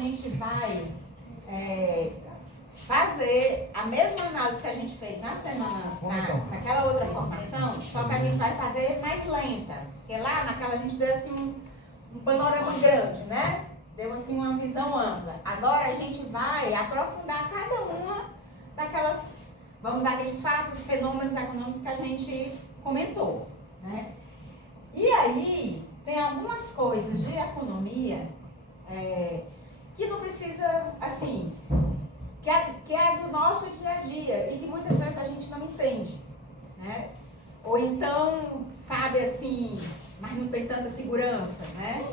gente vai fazer a mesma análise que a gente fez na semana, naquela outra formação, só que a gente vai fazer mais lenta. Porque lá naquela a gente deu assim um panorama grande, né? Deu assim uma visão ampla. Agora a gente vai aprofundar cada uma daquelas, vamos dar aqueles fatos, fenômenos econômicos que a gente comentou, né? E aí, tem algumas coisas de economia que não precisa, assim, que é do nosso dia a dia e que muitas vezes a gente não entende, né? Ou então, sabe assim, mas não tem tanta segurança, né?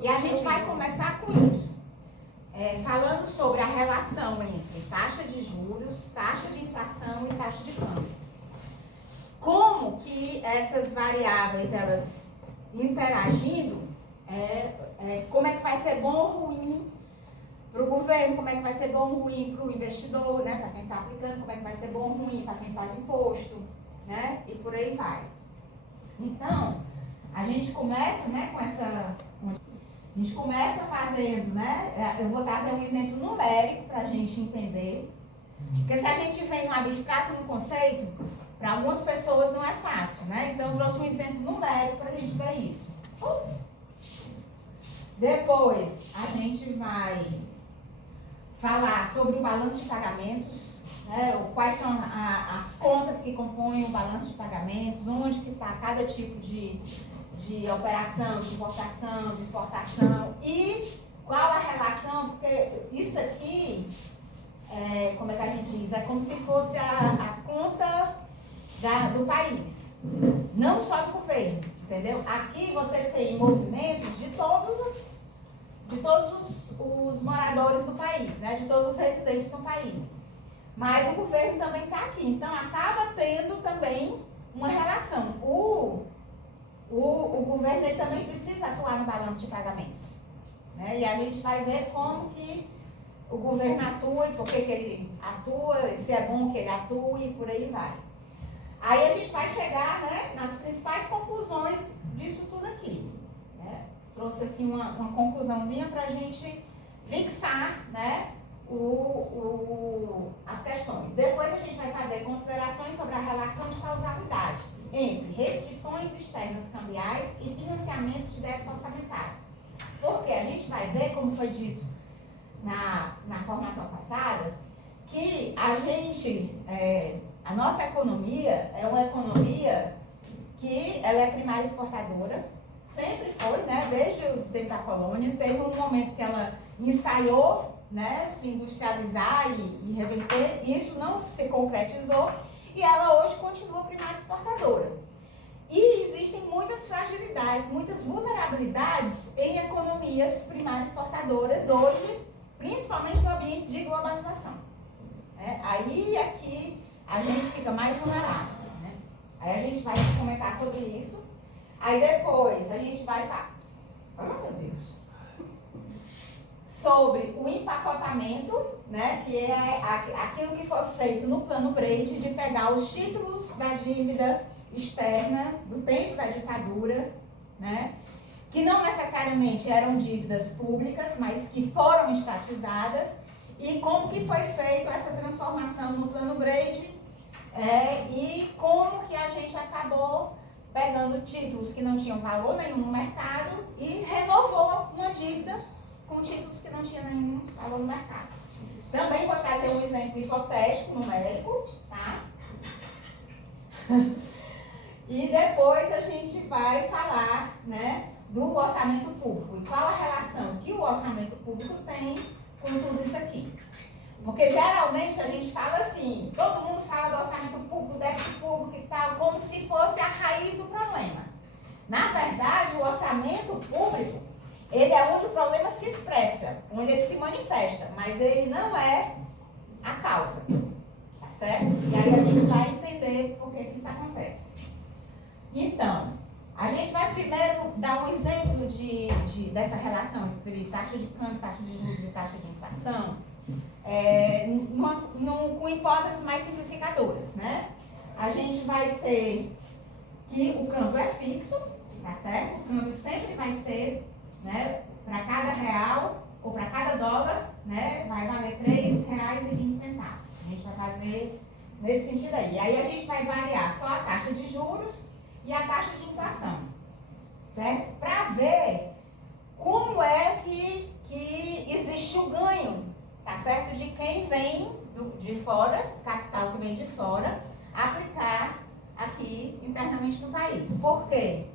E a gente vai começar com isso, falando sobre a relação entre taxa de juros, taxa de inflação e taxa de câmbio. Como que essas variáveis, elas interagindo, como é que vai ser bom ou ruim para o governo, como é que vai ser bom ou ruim para o investidor, né, para quem está aplicando, como é que vai ser bom ou ruim para quem paga imposto, né, e por aí vai. Então, a gente começa, né, a gente começa fazendo, né, eu vou trazer um exemplo numérico para a gente entender, porque se a gente vem no abstrato, no conceito, para algumas pessoas não é fácil, né? Então eu trouxe um exemplo numérico para a gente ver isso. Depois a gente vai falar sobre o balanço de pagamentos, né? Quais são as contas que compõem o balanço de pagamentos, onde que está cada tipo de operação, de importação, de exportação e qual a relação, porque isso aqui, como é que a gente diz, é como se fosse a conta do país, não só do governo, entendeu? Aqui você tem movimentos de todos os moradores do país, né? De todos os residentes do país. Mas o governo também está aqui, então acaba tendo também uma relação. O governo ele também precisa atuar no balanço de pagamentos, né? E a gente vai ver como que o governo atua e por que ele atua, se é bom que ele atue e por aí vai. Aí a gente vai chegar, né, nas principais conclusões disso tudo aqui, né? Trouxe assim uma conclusãozinha para a gente fixar, né, as questões. Depois a gente vai fazer considerações sobre a relação de causalidade entre restrições externas cambiais e financiamento de débitos orçamentários. Porque a gente vai ver, como foi dito na formação passada, que a nossa economia é uma economia que ela é primária exportadora, sempre foi, né, desde o tempo da colônia. Teve um momento que ela ensaiou, né, se industrializar e reverter, isso não se concretizou e ela hoje continua primária exportadora. E existem muitas fragilidades, muitas vulnerabilidades em economias primárias exportadoras hoje, principalmente no ambiente de globalização. Aí aqui a gente fica mais vulnerável, né? Aí a gente vai comentar sobre isso. Aí depois a gente vai falar, oh meu Deus, sobre o empacotamento, né? Que é aquilo que foi feito no plano Brady de pegar os títulos da dívida externa do tempo da ditadura, né? Que não necessariamente eram dívidas públicas, mas que foram estatizadas, e como que foi feita essa transformação no plano Brady, e como que a gente acabou pegando títulos que não tinham valor nenhum no mercado e renovou uma dívida com títulos que não tinham nenhum valor no mercado. Também vou trazer um exemplo hipotético, numérico, tá? E depois a gente vai falar, né, do orçamento público e qual a relação que o orçamento público tem com tudo isso aqui. Porque geralmente a gente fala assim, todo mundo fala do orçamento público, do déficit público e tal, como se fosse a raiz do problema. Na verdade, o orçamento público, ele é onde o problema se expressa, onde ele se manifesta, mas ele não é a causa, tá certo? E aí a gente vai entender por que isso acontece. Então, a gente vai primeiro dar um exemplo dessa relação entre taxa de câmbio, taxa de juros e taxa de inflação, com hipóteses mais simplificadoras, né? A gente vai ter que o câmbio é fixo, tá certo? O câmbio sempre vai ser, né, para cada real ou para cada dólar, né, vai valer R$ 3,20. A gente vai fazer nesse sentido aí. Aí a gente vai variar só a taxa de juros e a taxa de inflação, certo? Para ver como é que existe o ganho, tá certo? De quem vem de fora, capital que vem de fora, aplicar aqui internamente no país. Por quê?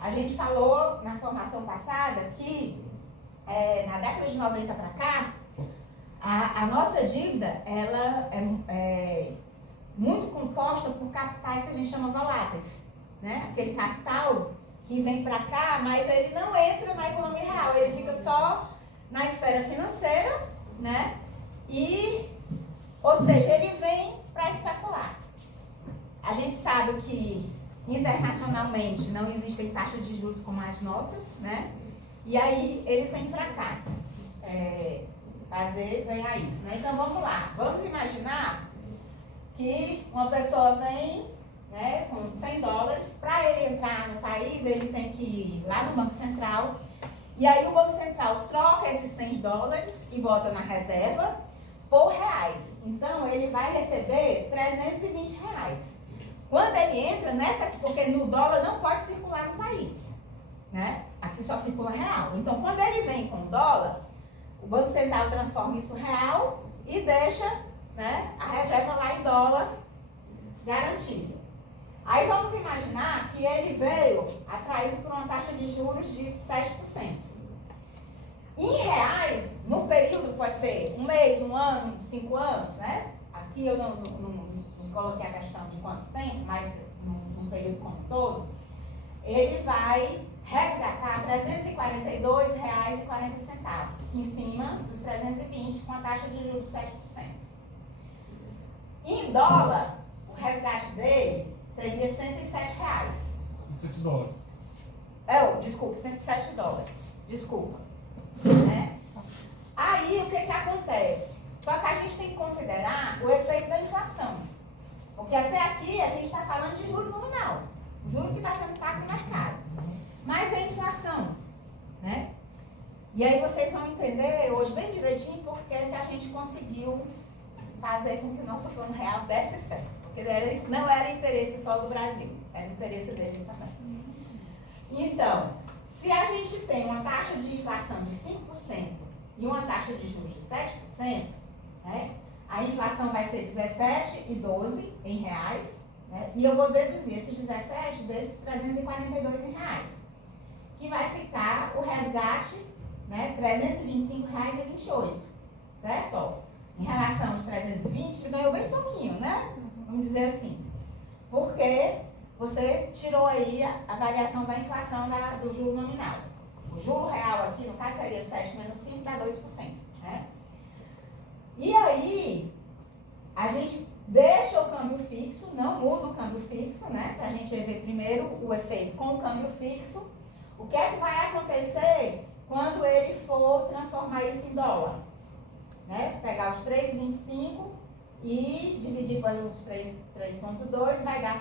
A gente falou na formação passada que na década de 90 para cá, a nossa dívida ela é muito composta por capitais que a gente chama voláteis, né? Aquele capital que vem para cá, mas ele não entra na economia real, ele fica só na esfera financeira, né? Ou seja, ele vem para especular. A gente sabe que internacionalmente não existem taxas de juros como as nossas, né? E aí eles vêm para cá ganhar isso, né? Então vamos lá, vamos imaginar que uma pessoa vem, né, com $100, para ele entrar no país ele tem que ir lá no Banco Central, e aí o Banco Central troca esses $100 e bota na reserva por reais. Então ele vai receber R$320. Quando ele entra porque no dólar não pode circular no país, né? Aqui só circula real. Então quando ele vem com dólar, o Banco Central transforma isso em real e deixa, né, a reserva lá em dólar garantido. Aí vamos imaginar que ele veio atraído por uma taxa de juros de 7%. Em reais, no período, pode ser um mês, um ano, 5 anos, né? Aqui eu não coloquei a questão de quanto tempo, mas num período como um todo, ele vai resgatar R$342,40 em cima dos 320 com a taxa de juros de 7%. Em dólar, o resgate dele seria R$107. $107. Desculpa, $107. Desculpa. Né? Aí, o que acontece? Só que a gente tem que considerar o efeito da inflação. Porque até aqui a gente está falando de juro nominal. O juro que está sendo pago no mercado. Mas a inflação, né? E aí vocês vão entender hoje bem direitinho porque que a gente conseguiu fazer com que o nosso plano real desse certo. Porque não era interesse só do Brasil, era interesse deles também. Então, se a gente tem uma taxa de inflação de 5% e uma taxa de juros de 7%, né, a inflação vai ser 17 e 12 em reais, né, e eu vou deduzir esses 17 desses 342 em reais, que vai ficar o resgate, né, R$325,28, certo? Ó, em relação aos 320, ele ganhou bem pouquinho, né? Vamos dizer assim. Porque você tirou aí a variação da inflação do juro nominal. O juro real aqui, no caso, seria 7 menos 5, dá 2%. Né? E aí, a gente deixa o câmbio fixo, não muda o câmbio fixo, né? Para a gente ver primeiro o efeito com o câmbio fixo. O que é que vai acontecer quando ele for transformar isso em dólar? Né? Pegar os 3,25 e dividir pelos 3,2 vai dar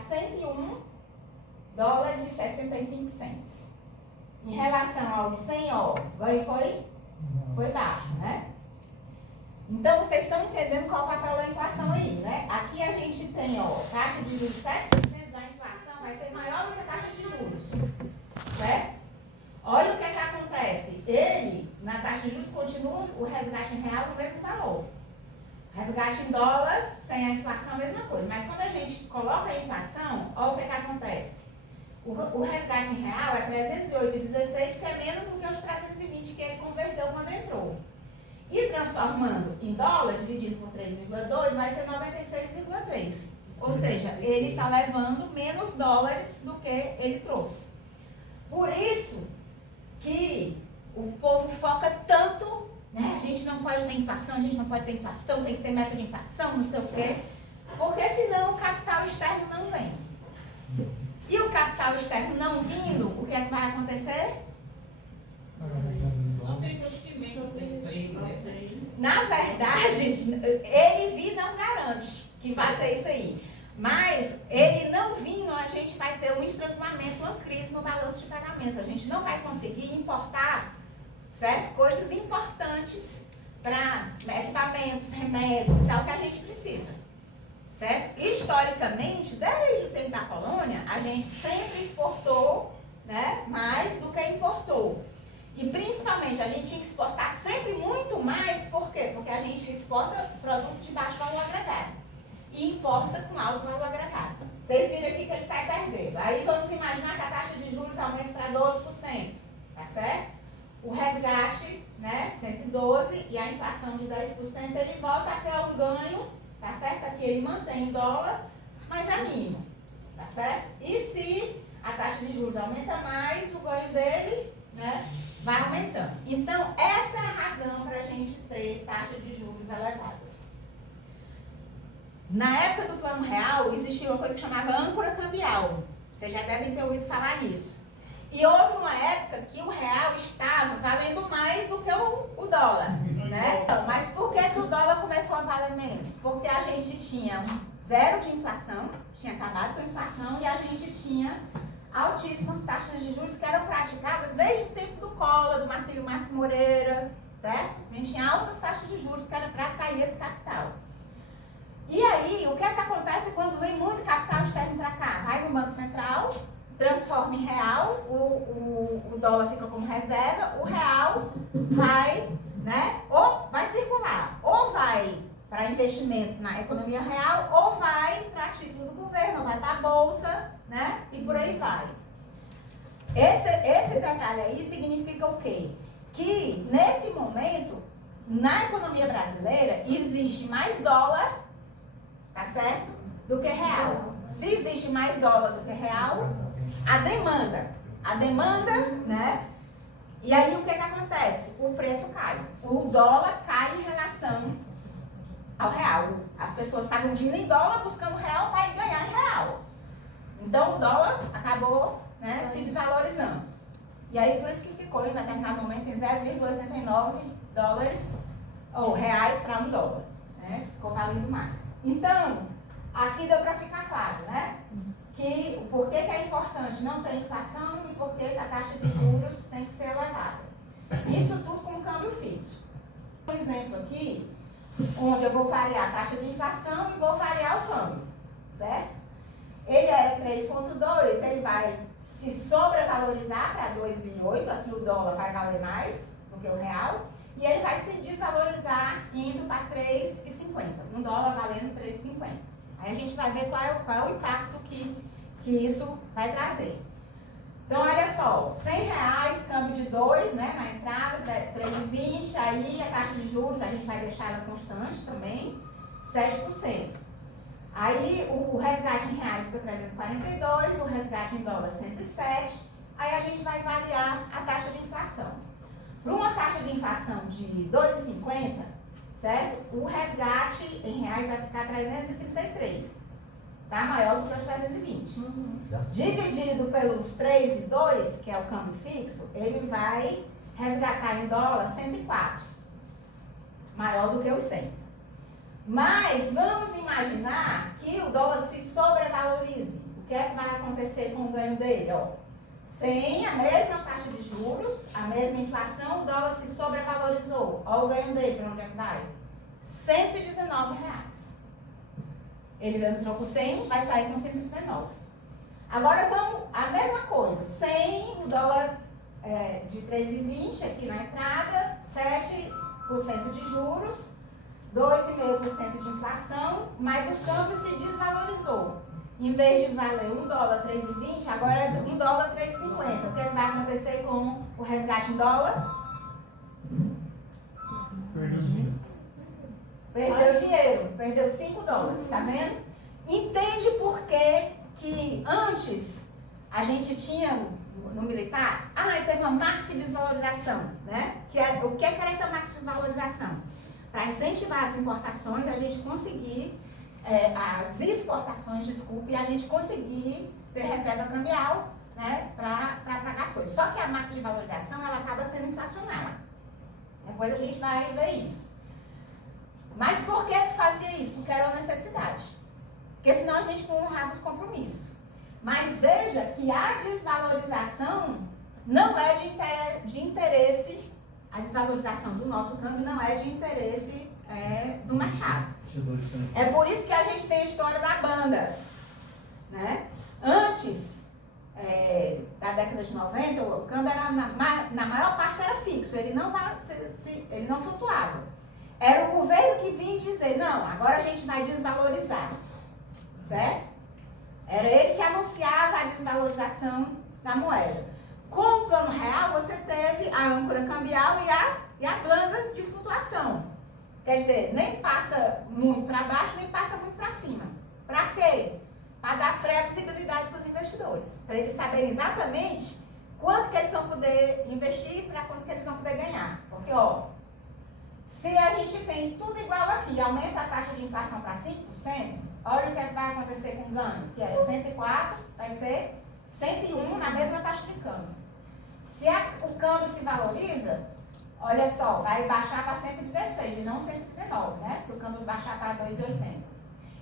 $101,65. Em relação aos 100, ó, ganho foi baixo, né? Então vocês estão entendendo qual é o papel da inflação aí, né? Aqui a gente tem, ó, taxa de juros 7%, a inflação vai ser maior do que a taxa de juros, certo? Olha o que acontece. Ele, na taxa de juros, continua o resgate em real no mesmo valor. Resgate em dólar, sem a inflação, a mesma coisa. Mas quando a gente coloca a inflação, olha o que acontece. O resgate em real é 308,16, que é menos do que os 320 que ele converteu quando entrou. E transformando em dólar, dividido por 3,2, vai ser 96,3. Ou seja, ele está levando menos dólares do que ele trouxe. Por isso que o povo foca tanto, né? A gente não pode ter inflação, tem que ter meta de inflação, não sei o quê, porque senão o capital externo não vem. E o capital externo não vindo, o que é que vai acontecer? Não tem investimento, não tem emprego, né? Na verdade, ele vir não garante que vai ter isso aí. Mas ele não vindo, a gente vai ter um estrangulhamento, uma crise no balanço de pagamentos. A gente não vai conseguir importar, certo? Coisas importantes para equipamentos, remédios e tal que a gente precisa, certo? Historicamente, desde o tempo da colônia, a gente sempre exportou, né, mais do que importou. E principalmente a gente tinha que exportar sempre muito mais, por quê? Porque a gente exporta produtos de baixo valor agregado e importa com alto valor agregado. Vocês viram aqui que ele sai perdendo. Aí vamos imaginar que a taxa de juros aumenta para 12%, tá certo? O resgate, né, 112, e a inflação de 10%, ele volta a ter um ganho, tá certo? Aqui ele mantém o dólar, mas é mínimo, tá certo? E se a taxa de juros aumenta mais, o ganho dele, né, vai aumentando. Então, essa é a razão para a gente ter taxa de juros elevadas. Na época do Plano Real, existia uma coisa que chamava âncora cambial. Vocês já devem ter ouvido falar nisso. E houve uma época que o real estava valendo mais do que o dólar, né? Então, mas por que o dólar começou a valer menos? Porque a gente tinha zero de inflação, tinha acabado com a inflação, e a gente tinha altíssimas taxas de juros que eram praticadas desde o tempo do Collor, do Marcílio Marques Moreira, certo? A gente tinha altas taxas de juros que eram para atrair esse capital. E aí, o que é que acontece quando vem muito capital externo para cá? Vai no Banco Central, transforma em real, o dólar fica como reserva, o real vai, né, ou vai circular, ou vai para investimento na economia real, ou vai para título do governo, ou vai para a bolsa, né, e por aí vai. Esse detalhe aí significa o quê? Que, nesse momento, na economia brasileira, existe mais dólar, tá certo, do que real. Se existe mais dólar do que real, a demanda, né? E aí o que acontece? O preço cai. O dólar cai em relação ao real. As pessoas estavam vindo em dólar buscando real para ir ganhar em real. Então o dólar acabou, né, se desvalorizando. E aí por isso que ficou em determinado momento em 0,89 dólares ou reais para um dólar, né? Ficou valendo mais. Então, aqui deu para ficar claro, né? Que por que é importante não ter inflação e por que a taxa de juros tem que ser elevada. Isso tudo com câmbio fixo. Um exemplo aqui, onde eu vou variar a taxa de inflação e vou variar o câmbio, certo? Ele era 3,2, ele vai se sobrevalorizar para 2,8, aqui o dólar vai valer mais do que o real, e ele vai se desvalorizar indo para 3,50, um dólar valendo 3,50. Aí a gente vai ver qual é o impacto que isso vai trazer. Então, olha só, R$100, câmbio de 2, né, na entrada, 3,20, aí a taxa de juros, a gente vai deixar ela constante também, 7%. Aí o resgate em reais fica 342, o resgate em dólar 107, aí a gente vai variar a taxa de inflação. Para uma taxa de inflação de 2,50, certo? O resgate em reais vai ficar 333, tá? Maior do que os 320. Dividido pelos 3,2, que é o câmbio fixo, ele vai resgatar em dólar 104, maior do que o 100. Mas vamos imaginar que o dólar se sobrevalorize. O que é que vai acontecer com o ganho dele? Ó, sem a mesma taxa de juros, a mesma inflação, o dólar se sobrevalorizou. Olha o ganho dele, para onde é que vai? R$119. Ele entrou com 100, vai sair com 119. Agora vamos, a mesma coisa, 100, o dólar de 3,20 aqui na entrada, 7% de juros, 2,5% de inflação, mas o câmbio se desvalorizou. Em vez de valer $1 3,20, agora é $1 3,50. O que vai acontecer com o resgate em dólar? Perdeu dinheiro, perdeu $5, tá vendo? Entende por que antes a gente tinha no militar, teve uma maxi desvalorização, né? O que era essa maxi desvalorização? Para incentivar as importações, a gente conseguir, as exportações, desculpe, e a gente conseguir ter reserva cambial, né, para pagar as coisas. Só que a maxi desvalorização, ela acaba sendo inflacionária. Depois a gente vai ver isso. Mas por que fazia isso? Porque era uma necessidade. Porque senão a gente não honrava os compromissos. Mas veja que a desvalorização não é de interesse a desvalorização do nosso câmbio não é de interesse do mercado. É por isso que a gente tem a história da banda, né? Antes da década de 90, o câmbio era, na maior parte era fixo, ele não flutuava. Era o governo que vinha dizer, não, agora a gente vai desvalorizar, certo? Era ele que anunciava a desvalorização da moeda. Com o plano real, você teve a âncora cambial e a banda de flutuação. Quer dizer, nem passa muito para baixo, nem passa muito para cima. Para quê? Para dar previsibilidade para os investidores. Para eles saberem exatamente quanto que eles vão poder investir e para quanto que eles vão poder ganhar. Porque, ó, se a gente tem tudo igual aqui, aumenta a taxa de inflação para 5%, olha o que, vai acontecer com o ganho, que era 104, vai ser 101 na mesma taxa de câmbio. Se o câmbio se valoriza, olha só, vai baixar para 116 e não 119, né? Se o câmbio baixar para 2,80.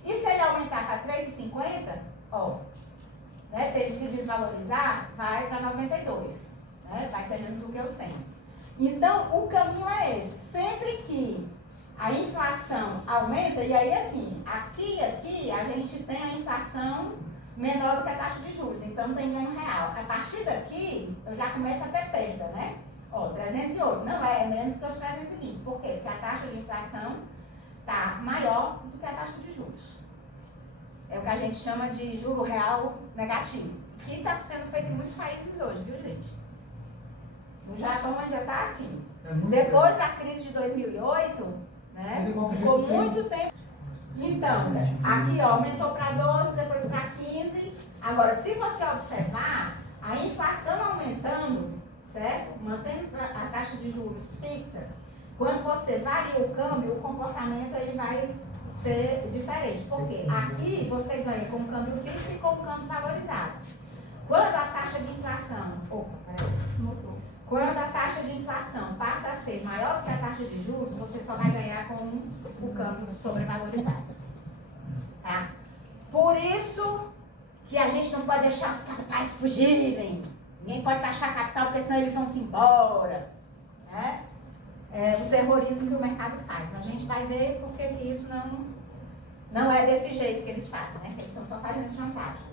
E se ele aumentar para 3,50, ó, né? Se ele se desvalorizar, vai para 92, né? Vai ser menos do que o 100. Então, o caminho é esse. Sempre que a inflação aumenta, e aí assim, aqui a gente tem a inflação menor do que a taxa de juros, então tem ganho real. A partir daqui, eu já começo a ter perda, né? Ó, 308, não é menos que os 320. Por quê? Porque a taxa de inflação está maior do que a taxa de juros. É o que a gente chama de juro real negativo, que está sendo feito em muitos países hoje, viu, gente? No Japão ainda está assim. Depois da crise de 2008, né, ficou muito tempo. Então, aqui ó, aumentou para 12, depois para 15. Agora, se você observar, a inflação aumentando, certo? Mantendo a taxa de juros fixa, quando você varia o câmbio, o comportamento ele vai ser diferente. Porque aqui você ganha com o câmbio fixo e com o câmbio valorizado. Quando a taxa de inflação... Quando a taxa de inflação passa a ser maior que a taxa de juros, você só vai ganhar com o câmbio sobrevalorizado. Tá? Por isso que a gente não pode deixar os capitais fugirem. Ninguém pode taxar capital, porque senão eles vão se embora. Né? É o terrorismo que o mercado faz. A gente vai ver porque que isso não é desse jeito que eles fazem, né? Que eles estão só fazendo chantagem.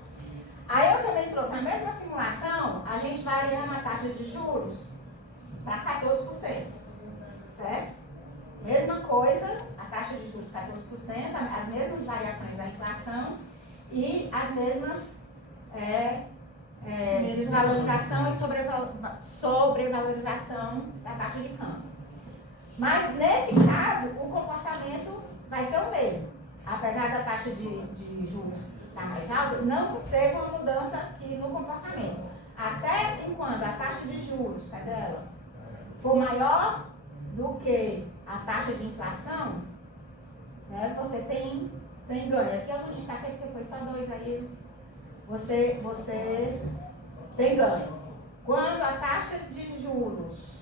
Aí eu também trouxe a mesma simulação, a gente variando a taxa de juros para 14%, certo? Mesma coisa, a taxa de juros 14%, as mesmas variações da inflação e as mesmas desvalorização e sobrevalorização da taxa de câmbio. Mas nesse caso, o comportamento vai ser o mesmo. Apesar da taxa de juros mais alta, não teve uma mudança aqui no comportamento. Até enquanto a taxa de juros, cadê ela? For maior do que a taxa de inflação, né, você tem ganho. Aqui eu não destaquei porque foi só 2 aí. Você tem ganho. Quando a taxa de juros,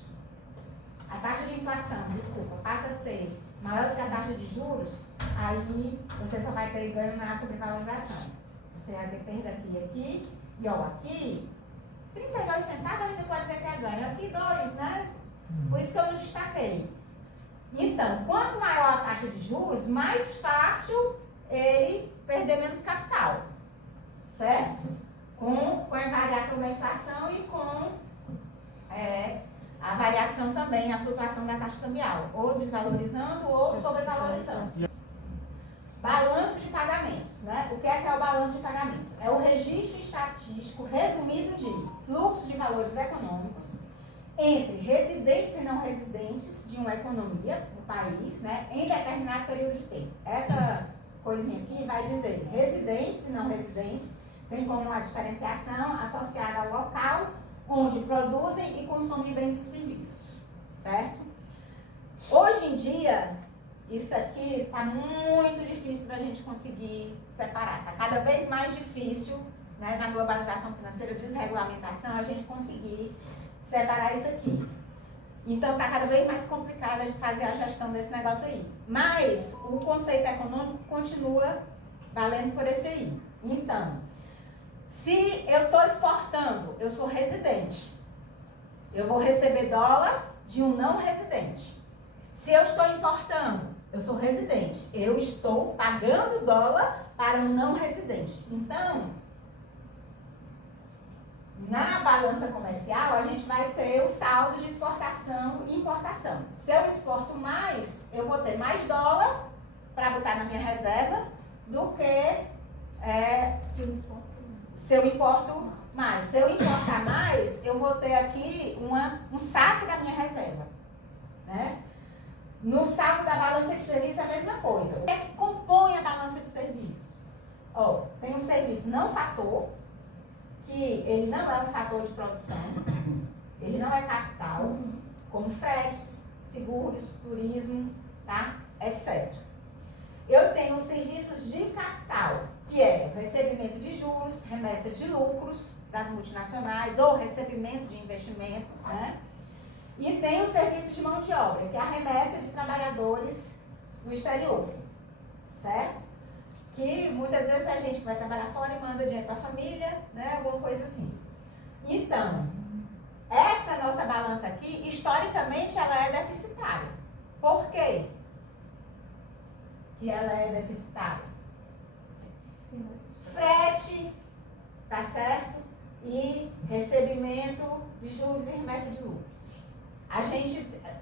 a taxa de inflação, desculpa, passa a ser maior do que a taxa de juros, aí você só vai ter ganho na sobrevalorização. Você vai ter perda aqui e aqui. E ó, aqui, 32 centavos a gente pode dizer que é ganho. Aqui 2, né? Por isso que eu não destaquei. Então, quanto maior a taxa de juros, mais fácil ele perder menos capital. Certo? Com a variação da inflação e com a variação também, a flutuação da taxa cambial. Ou desvalorizando ou sobrevalorizando. Balanço de pagamentos, né? O que é o balanço de pagamentos? É o registro estatístico resumido de fluxo de valores econômicos entre residentes e não residentes de uma economia, do país, né? Em determinado período de tempo. Essa coisinha aqui vai dizer residentes e não residentes, tem como uma diferenciação associada ao local onde produzem e consomem bens e serviços, certo? Hoje em dia, isso aqui está muito difícil da gente conseguir separar. Está cada vez mais difícil, né, na globalização financeira, desregulamentação, a gente conseguir separar isso aqui. Então, está cada vez mais complicado de fazer a gestão desse negócio aí. Mas o conceito econômico continua valendo por esse aí. Então, se eu estou exportando, eu sou residente. Eu vou receber dólar de um não residente. Se eu estou importando, eu sou residente, eu estou pagando dólar para um não residente. Então, na balança comercial, a gente vai ter o saldo de exportação e importação. Se eu exporto mais, eu vou ter mais dólar para botar na minha reserva do que se eu importo mais. Se eu importar mais, eu vou ter aqui um saque da minha reserva. Né? No saldo da balança de serviço é a mesma coisa. O que é que compõe a balança de serviço? Tem um serviço não fator, que ele não é um fator de produção, ele não é capital, como fretes, seguros, turismo, tá? Etc. Eu tenho os serviços de capital, que é recebimento de juros, remessa de lucros das multinacionais ou recebimento de investimento, né? E tem o serviço de mão de obra, que é a remessa de trabalhadores do exterior, certo? Que muitas vezes é a gente que vai trabalhar fora e manda dinheiro para a família, né? Alguma coisa assim. Então, essa nossa balança aqui, historicamente, ela é deficitária. Por quê que ela é deficitária? Frete, tá certo? E recebimento de juros e remessa de lucros.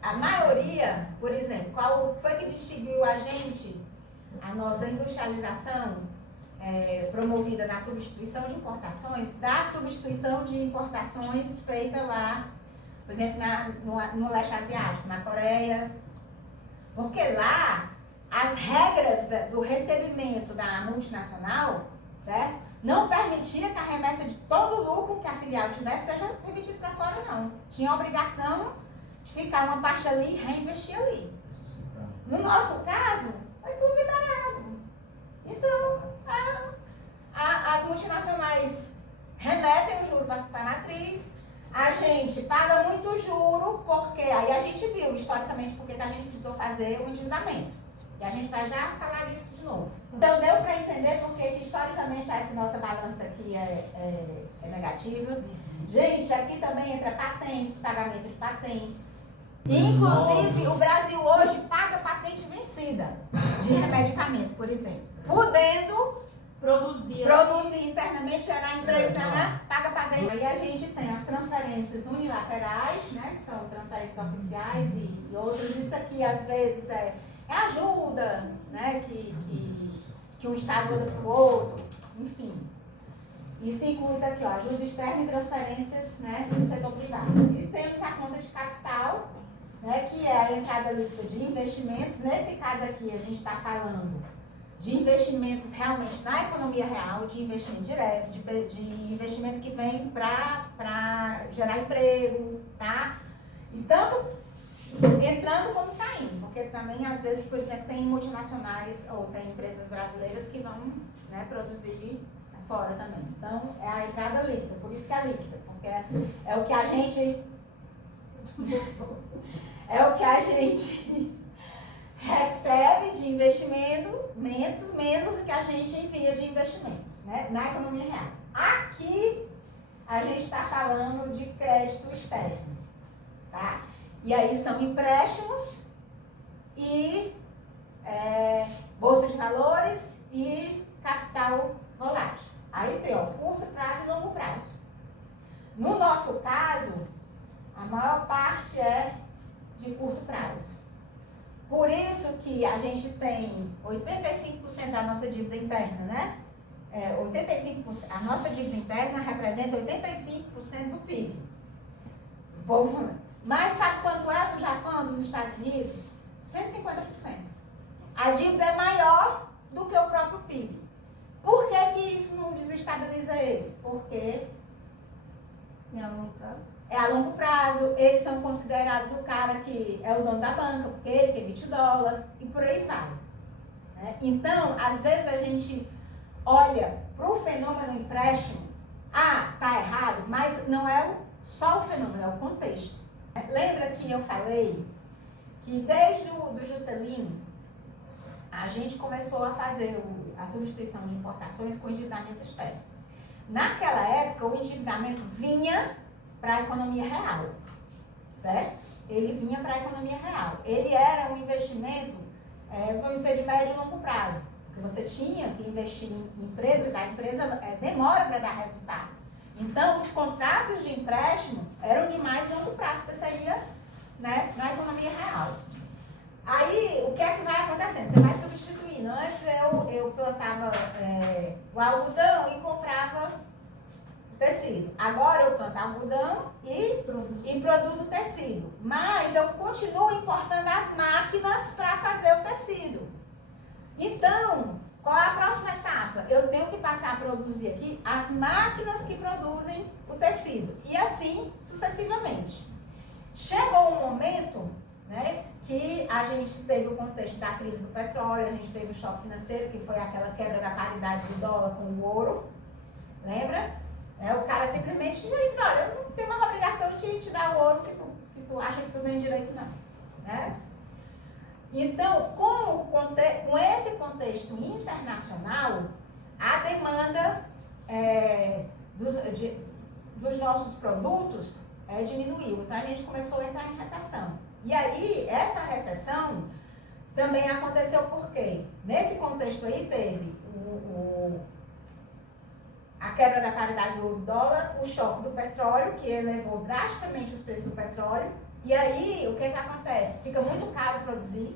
A maioria, por exemplo, qual foi que distinguiu a nossa industrialização promovida na substituição de importações, da substituição de importações feita lá, por exemplo, no leste asiático, na Coreia. Porque lá, as regras do recebimento da multinacional, certo? Não permitia que a remessa de todo o lucro que a filial tivesse seja remetido para fora, não. Tinha a obrigação de ficar uma parte ali e reinvestir ali. No nosso caso, foi tudo liberado. Então, as multinacionais remetem o juro para a matriz, a gente paga muito juro, porque aí a gente viu historicamente porque que a gente precisou fazer o endividamento. E a gente vai já falar disso de novo. Então, deu para entender porque que historicamente essa nossa balança aqui é negativa. Gente, aqui também entra patentes, pagamento de patentes. Inclusive, o Brasil hoje paga patente vencida de medicamento, por exemplo. Podendo produzir internamente, gerar emprego, né? Paga patente. Aí a gente tem as transferências unilaterais, né? Que são transferências oficiais e outras. Isso aqui, às vezes, é ajuda, né? Que um Estado manda para o outro, enfim. Isso inclui aqui, ó, ajuda externa e transferências, né, do setor privado. E temos a conta de capital, né, que é a entrada líquida de investimentos. Nesse caso aqui, a gente está falando de investimentos realmente na economia real, de investimento direto, de investimento que vem para gerar emprego, tá? E tanto entrando como saindo, porque também, às vezes, por exemplo, tem multinacionais ou tem empresas brasileiras que vão, né, produzir fora também. Então, é a entrada líquida, por isso que é líquida, porque é o que a gente recebe de investimento, menos o que a gente envia de investimentos, né, na economia real. Aqui, a gente está falando de crédito externo, tá? E aí são empréstimos e bolsa de valores e capital volátil. Aí tem, ó, curto prazo e longo prazo. No nosso caso, a maior parte é de curto prazo. Por isso que a gente tem 85% da nossa dívida interna, né? 85%, a nossa dívida interna representa 85% do PIB. O povo, mas sabe quanto é do Japão, dos Estados Unidos? 150%. A dívida é maior do que o próprio PIB. Por que isso não desestabiliza eles? Porque é a longo prazo, eles são considerados o cara que é o dono da banca, porque ele que emite o dólar, e por aí vai. Né? Então, às vezes a gente olha para o fenômeno empréstimo, tá errado, mas não é só o fenômeno, é o contexto. Lembra que eu falei que desde o Juscelino, a gente começou a fazer a substituição de importações com endividamento externo. Naquela época, o endividamento vinha para a economia real, certo? ele vinha para a economia real. Ele era um investimento, vamos dizer, de médio e longo prazo. Porque você tinha que investir em empresas, a empresa demora para dar resultado. Então, os contratos de empréstimo eram de mais longo prazo, porque você ia, né, na economia real. Aí, o que é que vai acontecendo? Você vai substituindo. Antes eu plantava o algodão e comprava tecido. Agora eu planto algodão e produzo tecido. Mas eu continuo importando as máquinas para fazer o tecido. Então, qual é a próxima etapa? Eu tenho que passar a produzir aqui as máquinas que produzem o tecido. E assim sucessivamente. Chegou um momento, né, que a gente teve o contexto da crise do petróleo, a gente teve o choque financeiro, que foi aquela quebra da paridade do dólar com o ouro. Lembra? O cara simplesmente diz, olha, eu não tenho uma obrigação de te dar o ouro que tu acha que tu tem direito, não. Né? Então, com esse contexto internacional, a demanda dos nossos produtos diminuiu. Então, a gente começou a entrar em recessão. E aí, essa recessão também aconteceu porque, nesse contexto aí, teve a quebra da paridade do ouro-dólar, o choque do petróleo, que elevou drasticamente os preços do petróleo. E aí, o que acontece? Fica muito caro produzir,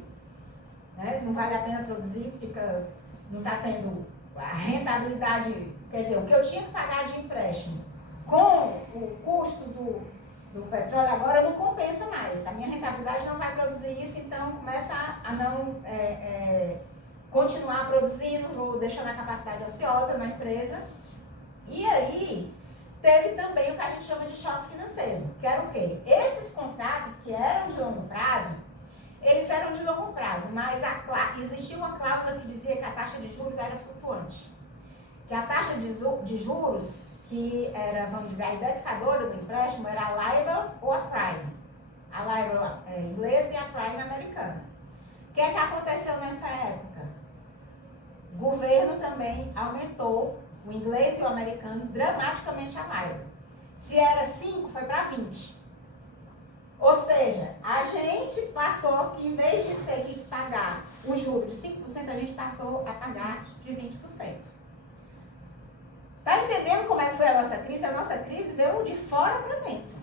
né? Não vale a pena produzir, não está tendo a rentabilidade, quer dizer, o que eu tinha que pagar de empréstimo com o custo do petróleo agora não compensa mais. A minha rentabilidade não vai produzir isso, então começa a não continuar produzindo, vou deixando a capacidade ociosa na empresa. E aí, teve também o que a gente chama de choque financeiro, que era o quê? Esses contratos que eram de longo prazo, eles eram de longo prazo, mas existia uma cláusula que dizia que a taxa de juros era flutuante. Que a taxa de juros, que era, vamos dizer, a indexadora do empréstimo, era a LIBOR ou a Prime. A LIBOR inglesa e a Prime americana. O que aconteceu nessa época? O governo também aumentou o inglês e o americano dramaticamente a LIBOR. Se era 5, foi para 20. Ou seja, a gente passou que, em vez de ter que pagar o juro de 5%, a gente passou a pagar de 20%. Está entendendo como é que foi a nossa crise? A nossa crise veio de fora para dentro.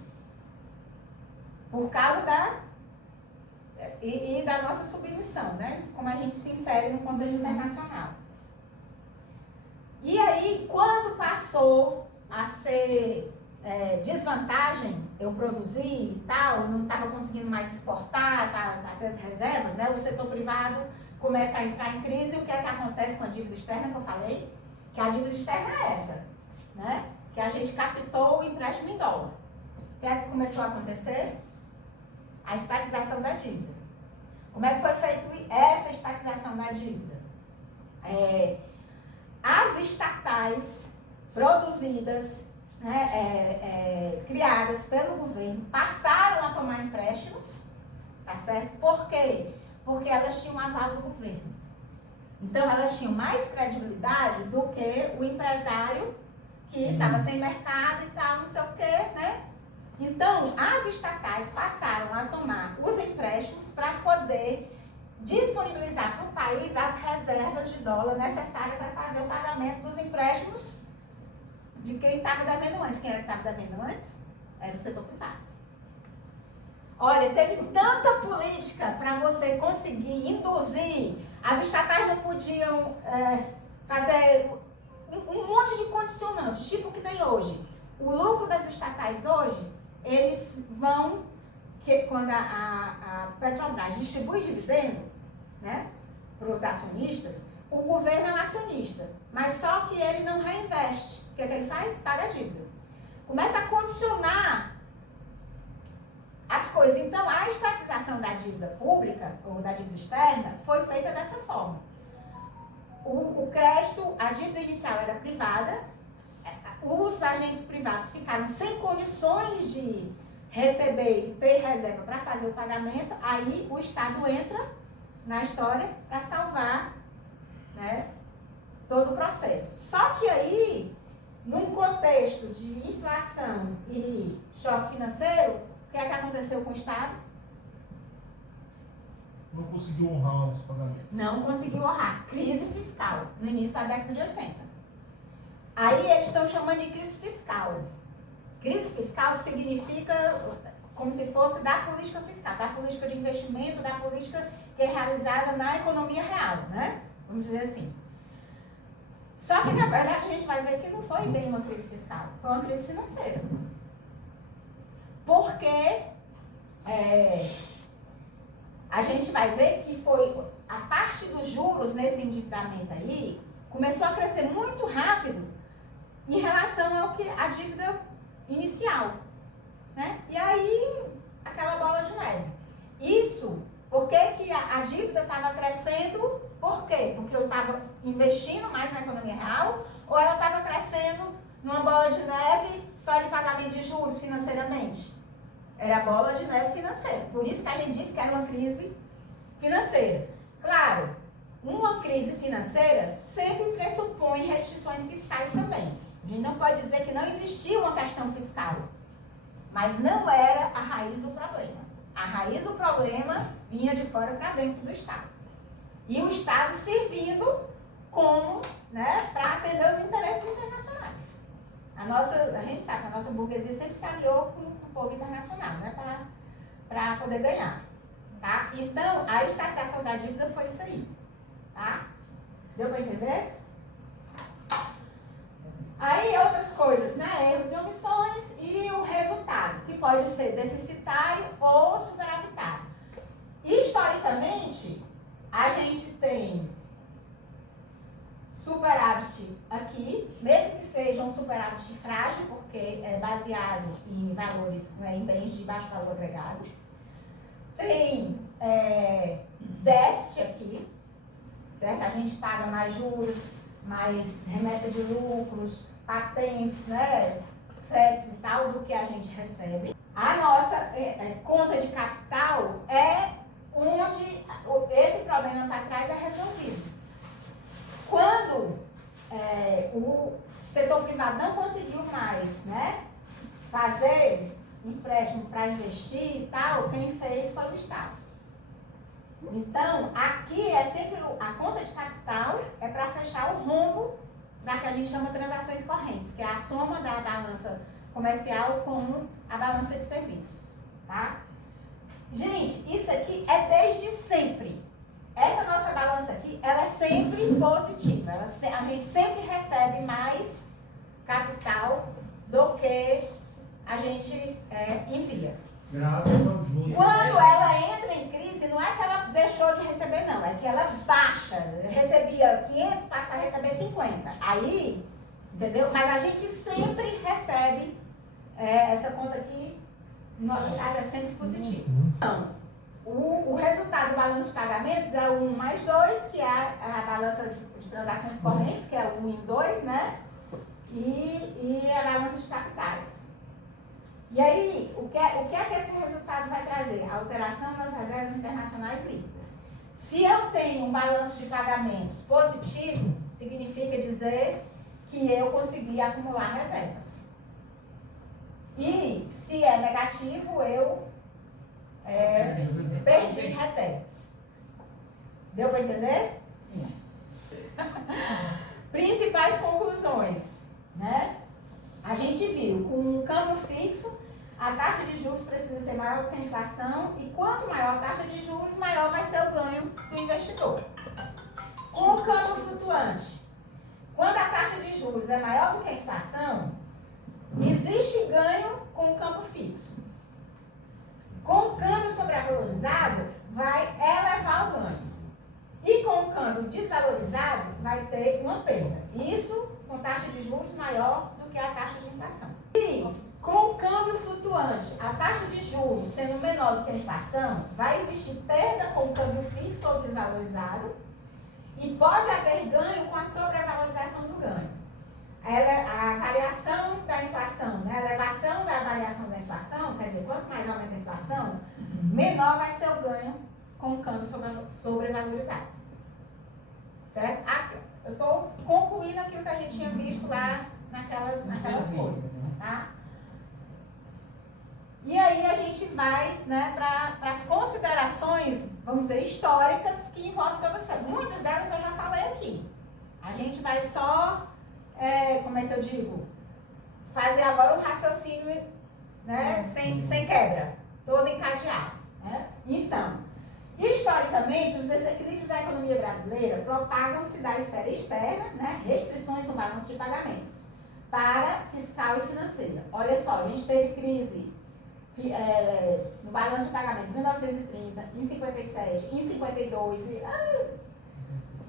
Por causa da nossa submissão, né? Como a gente se insere no contexto internacional. E aí, quando passou a ser desvantagem, eu produzi e tal, não estava conseguindo mais exportar, até as reservas, né? O setor privado começa a entrar em crise. E o que é que acontece com a dívida externa que eu falei? Que a dívida externa é essa, né? Que a gente captou o empréstimo em dólar. O que é que começou a acontecer? A estatização da dívida. Como é que foi feita essa estatização da dívida? As estatais produzidas, né, criadas pelo governo, passaram a tomar empréstimos, tá certo? Por quê? Porque elas tinham um aval do governo. Então, elas tinham mais credibilidade do que o empresário que estava sem mercado e tal, não sei o quê, né? Então, as estatais passaram a tomar os empréstimos para poder disponibilizar para o país as reservas de dólar necessárias para fazer o pagamento dos empréstimos de quem estava devendo antes. Quem era que estava devendo antes? Era o setor privado. Olha, teve tanta política para você conseguir induzir. As estatais não podiam fazer um monte de condicionantes, tipo o que tem hoje. O lucro das estatais hoje, eles vão, quando a Petrobras distribui dividendo, né, para os acionistas, o governo é um acionista, mas só que ele não reinveste. O que é que ele faz? Paga a dívida. Começa a condicionar as coisas. Então, a estatização da dívida pública, ou da dívida externa, foi feita dessa forma. O crédito, a dívida inicial era privada, os agentes privados ficaram sem condições de receber e ter reserva para fazer o pagamento, aí o Estado entra na história para salvar, né, todo o processo. Só que aí, num contexto de inflação e choque financeiro, o que é que aconteceu com o Estado? Não conseguiu honrar os pagamentos. Não conseguiu honrar. Crise fiscal, no início da década de 80. Aí eles estão chamando de crise fiscal. Crise fiscal significa como se fosse da política fiscal, da política de investimento, da política que é realizada na economia real, né? Vamos dizer assim. Só que, na verdade, a gente vai ver que não foi bem uma crise fiscal, foi uma crise financeira. Porque a gente vai ver que foi a parte dos juros nesse endividamento aí, começou a crescer muito rápido em relação ao que a dívida inicial, né? E aí, aquela bola de neve. Isso, por que que a dívida estava crescendo? Por quê? Porque eu estava investindo mais na economia real ou ela estava crescendo numa bola de neve só de pagamento de juros financeiramente? Era bola de neve financeira. Por isso que a gente disse que era uma crise financeira. Claro, uma crise financeira sempre pressupõe restrições fiscais também. A gente não pode dizer que não existia uma questão fiscal, mas não era a raiz do problema. A raiz do problema vinha de fora para dentro do Estado. E o Estado servindo como, né, para atender os interesses internacionais. A gente sabe que a nossa burguesia sempre se aliou com o povo internacional, né, para poder ganhar. Tá? Então, a estatização da dívida foi isso aí. Tá? Deu para entender? Aí, outras coisas, né? Erros e omissões e o resultado, que pode ser deficitário ou superavitário. Historicamente, a gente tem superávit aqui, mesmo que seja um superávit frágil, porque é baseado em valores, né, em bens de baixo valor agregado. Tem déficit aqui, certo? A gente paga mais juros, mais remessa de lucros, patentes, né, fretes e tal, do que a gente recebe. A nossa conta de capital é onde esse problema para trás é resolvido. Quando o setor privado não conseguiu mais, né, fazer empréstimo para investir e tal, quem fez foi o Estado. Então, aqui é sempre a conta de capital é para fechar o rombo da que a gente chama de transações correntes, que é a soma da balança comercial com a balança de serviços, tá? Gente, isso aqui é desde sempre. Essa nossa balança aqui, ela é sempre positiva. A gente sempre recebe mais capital do que a gente envia. Graças ao juros. Quando ela entra em crise, não é que ela deixou de receber, não. É que ela baixa. Recebia 500, passa a receber 50. Aí, entendeu? Mas a gente sempre recebe essa conta aqui, no nosso caso, é sempre positivo. Então, o resultado do balanço de pagamentos é o 1 mais 2, que é a balança de transações correntes, que é o 1 em 2, né? E a balança de capitais. E aí, o que é que esse resultado vai trazer? A alteração das reservas internacionais líquidas. Se eu tenho um balanço de pagamentos positivo, significa dizer que eu consegui acumular reservas. E se é negativo, eu perdi reservas. Deu para entender? Sim. Principais conclusões, né? A gente viu, com um câmbio fixo, a taxa de juros precisa ser maior do que a inflação, e quanto maior a taxa de juros, maior vai ser o ganho do investidor. Com o câmbio flutuante, quando a taxa de juros é maior do que a inflação, existe ganho com o câmbio fixo. Com o câmbio sobrevalorizado, vai elevar o ganho. E com o câmbio desvalorizado, vai ter uma perda. Isso com taxa de juros maior do que a taxa de inflação. E com o câmbio flutuante, a taxa de juros sendo menor do que a inflação, vai existir perda com o câmbio fixo ou desvalorizado e pode haver ganho com a sobrevalorização do ganho. A variação da inflação, né? A elevação da variação da inflação, quer dizer, quanto mais aumenta a inflação, menor vai ser o ganho com o câmbio sobrevalorizado. Certo? Aqui, eu estou concluindo aquilo que a gente tinha visto lá naquelas coisas. Tá? E aí a gente vai, né, para as considerações, vamos dizer, históricas que envolvem todas as esferas. Muitas delas eu já falei aqui. A gente vai só, como é que eu digo, fazer agora um raciocínio, né, sem quebra, todo encadeado. Né? Então, historicamente, os desequilíbrios da economia brasileira propagam-se da esfera externa, né, restrições no balanço de pagamentos, para fiscal e financeira. Olha só, a gente teve crise no balanço de pagamentos em 1930, em 57, em 52,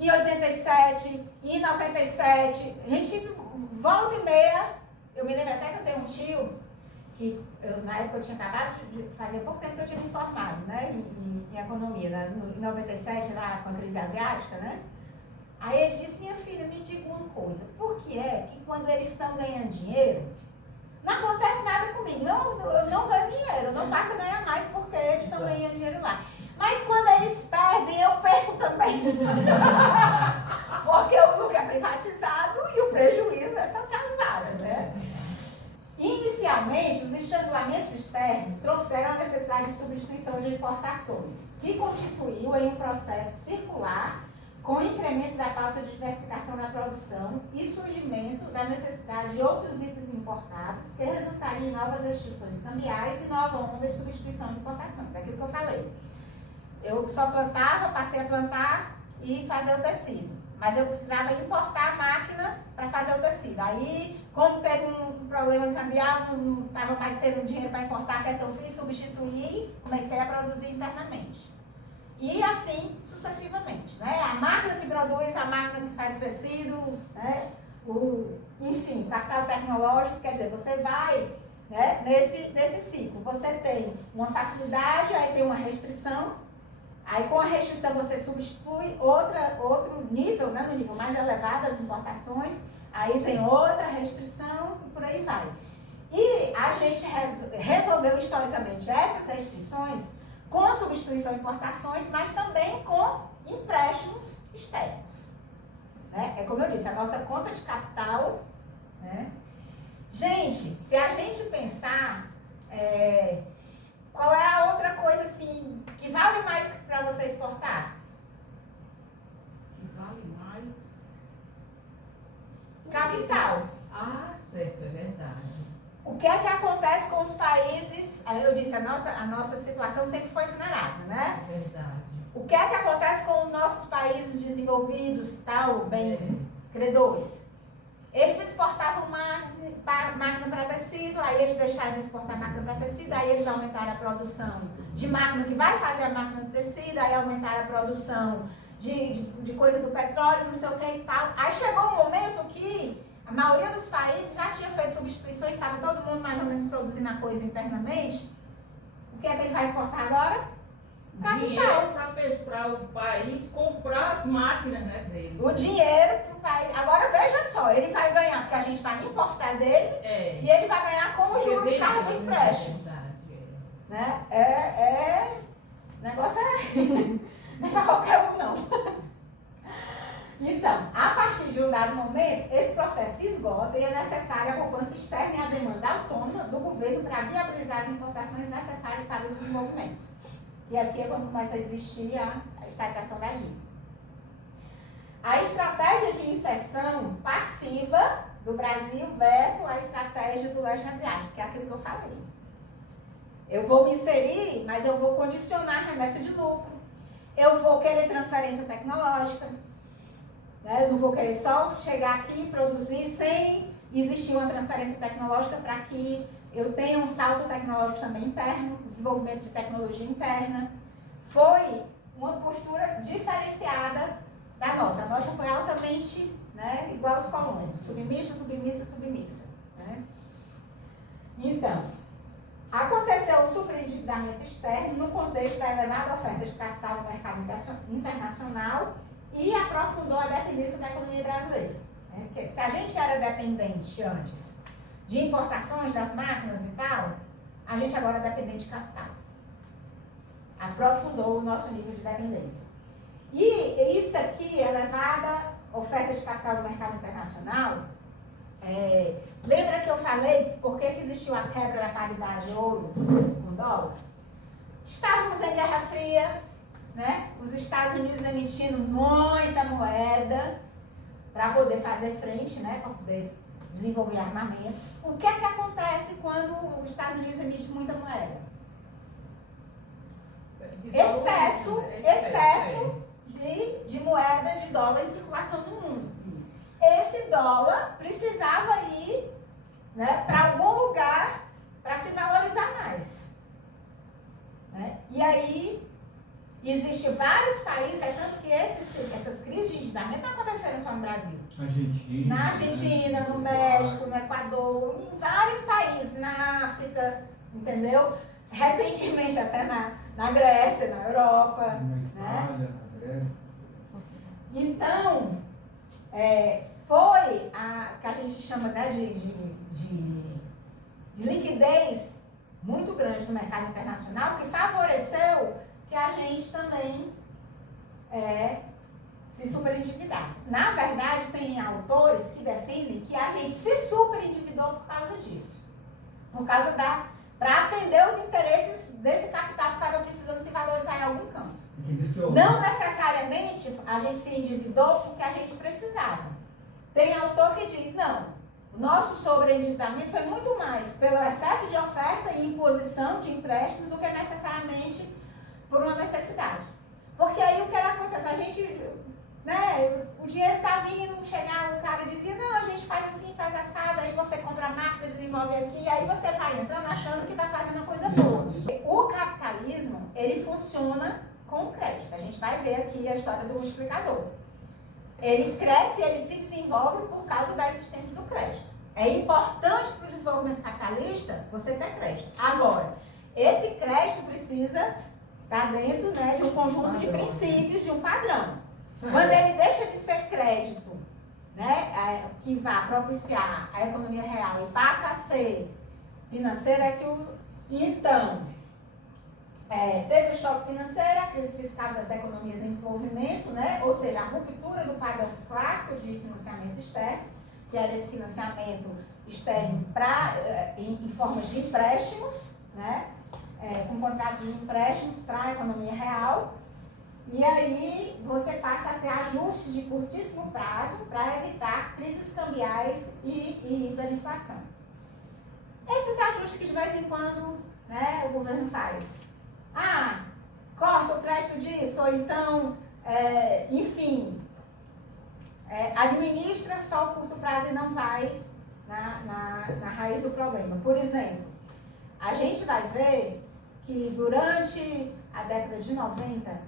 em 87, em 97. A gente volta e meia. Eu me lembro até que eu tenho um tio, que na época eu tinha acabado de fazer pouco tempo que eu tinha me formado, né, em economia, né, em 97, lá com a crise asiática, né? Aí ele disse: minha filha, me diga uma coisa, por que é que quando eles estão ganhando dinheiro, não acontece nada comigo? Eu não ganho dinheiro, eu não passo a ganhar mais porque eles estão ganhando dinheiro lá. Mas quando eles perdem, eu perco também. Porque o lucro é privatizado e o prejuízo é socializado, né? Inicialmente, os estrangulamentos externos trouxeram a necessidade de substituição de importações, que constituiu em um processo circular com incremento da pauta de diversificação da produção e surgimento da necessidade de outros itens importados, que resultariam em novas restrições cambiais e nova onda de substituição de importações. É aquilo que eu falei. Eu só plantava, passei a plantar e fazer o tecido. Mas eu precisava importar a máquina para fazer o tecido. Aí, como teve um problema cambial, não estava mais tendo dinheiro para importar, o que é que eu fiz? Substituí, comecei a produzir internamente. E assim sucessivamente, né? A máquina que produz, a máquina que faz o tecido, né? Enfim, capital tecnológico, quer dizer, você vai, né, nesse ciclo. Você tem uma facilidade, aí tem uma restrição, aí com a restrição você substitui outro nível, né, no nível mais elevado das importações, aí tem outra restrição e por aí vai. E a gente resolveu historicamente essas restrições com substituição de importações, mas também com empréstimos externos. Né? É como eu disse, a nossa conta de capital. Né? Gente, se a gente pensar, qual é a outra coisa assim, que vale mais para você exportar? Que vale mais? Capital. Ah, certo, é verdade. O que é que acontece com os países? Eu disse, a nossa situação sempre foi vulnerável, né? É verdade. O que é que acontece com os nossos países desenvolvidos, tal, bem credores? Eles exportavam máquina para tecido, aí eles deixaram de exportar máquina para tecido, aí eles aumentaram a produção de máquina que vai fazer a máquina de tecido, aí aumentaram a produção de coisa do petróleo, não sei o que e tal. Aí chegou um momento que a maioria dos países já tinha feito substituições, estava todo mundo mais ou menos produzindo a coisa internamente. O que é que ele vai exportar agora? Capital. Para o país comprar as máquinas, né, dele. O dinheiro para o país. Agora veja só, ele vai ganhar, porque a gente vai importar dele, e ele vai ganhar como juro de carro do empréstimo. Né? O negócio não é para qualquer um, não. Então, a partir de um dado momento, esse processo se esgota e é necessária a poupança externa e a demanda autônoma do governo para viabilizar as importações necessárias para o desenvolvimento. E aqui é quando começa a existir a estatização da dívida. A estratégia de inserção passiva do Brasil versus a estratégia do leste asiático, que é aquilo que eu falei. Eu vou me inserir, mas eu vou condicionar a remessa de lucro. Eu vou querer transferência tecnológica. Eu não vou querer só chegar aqui e produzir sem existir uma transferência tecnológica para que eu tenha um salto tecnológico também interno, desenvolvimento de tecnologia interna. Foi uma postura diferenciada da nossa. A nossa foi altamente, né, igual aos colônios, submissa, submissa, submissa. Né? Então, aconteceu o superendividamento externo no contexto da elevada oferta de capital no mercado internacional e aprofundou a dependência da economia brasileira. Né? Porque se a gente era dependente antes de importações das máquinas e tal, a gente agora é dependente de capital. Aprofundou o nosso nível de dependência. E isso aqui, elevada oferta de capital no mercado internacional, Lembra que eu falei por que existiu a quebra da paridade ouro com dólar? Estávamos em Guerra Fria, né? Os Estados Unidos emitindo muita moeda para poder fazer frente, né? Para poder desenvolver armamentos. O que é que acontece quando os Estados Unidos emitem muita moeda? Excesso de moeda de dólar em circulação no mundo. Esse dólar precisava ir, né, para algum lugar para se valorizar mais. Né? E aí, existem vários países, é tanto que essas crises de endividamento não aconteceram só no Brasil. Argentina. Na Argentina, no México, no Equador, em vários países, na África, entendeu? Recentemente até na Grécia, na Europa. Na Itália, na Grécia. Então, foi a que a gente chama, né, de liquidez muito grande no mercado internacional, que favoreceu que a gente também se superendividasse. Na verdade, tem autores que defendem que a gente se superendividou por causa disso. Por causa para atender os interesses desse capital que estava precisando se valorizar em algum canto. Não necessariamente a gente se endividou porque a gente precisava. Tem autor que diz, não, o nosso sobreendividamento foi muito mais pelo excesso de oferta e imposição de empréstimos do que necessariamente por uma necessidade. Porque aí o que acontece? A gente, né, o dinheiro está vindo, chegar, o cara dizia, não, a gente faz assim, faz assado, aí você compra a máquina, desenvolve aqui, aí você vai entrando achando que está fazendo uma coisa boa. O capitalismo, ele funciona com o crédito. A gente vai ver aqui a história do multiplicador. Ele cresce e ele se desenvolve por causa da existência do crédito. É importante para o desenvolvimento capitalista você ter crédito. Agora, esse crédito precisa estar dentro, né, de um conjunto de princípios, de um padrão. Quando ele deixa de ser crédito, né, que vai propiciar a economia real e passa a ser financeiro, então, teve o choque financeiro, a crise fiscal das economias em desenvolvimento, né? Ou seja, a ruptura do padrão clássico de financiamento externo, que era esse financiamento externo em formas de empréstimos, né? Com contratos de empréstimos para a economia real. E aí você passa a ter ajustes de curtíssimo prazo para evitar crises cambiais e hiperinflação. Esses ajustes que de vez em quando, né, o governo faz. Corta o crédito disso, ou então, enfim, administra só o curto prazo e não vai na raiz do problema. Por exemplo, a gente vai ver que durante a década de 90,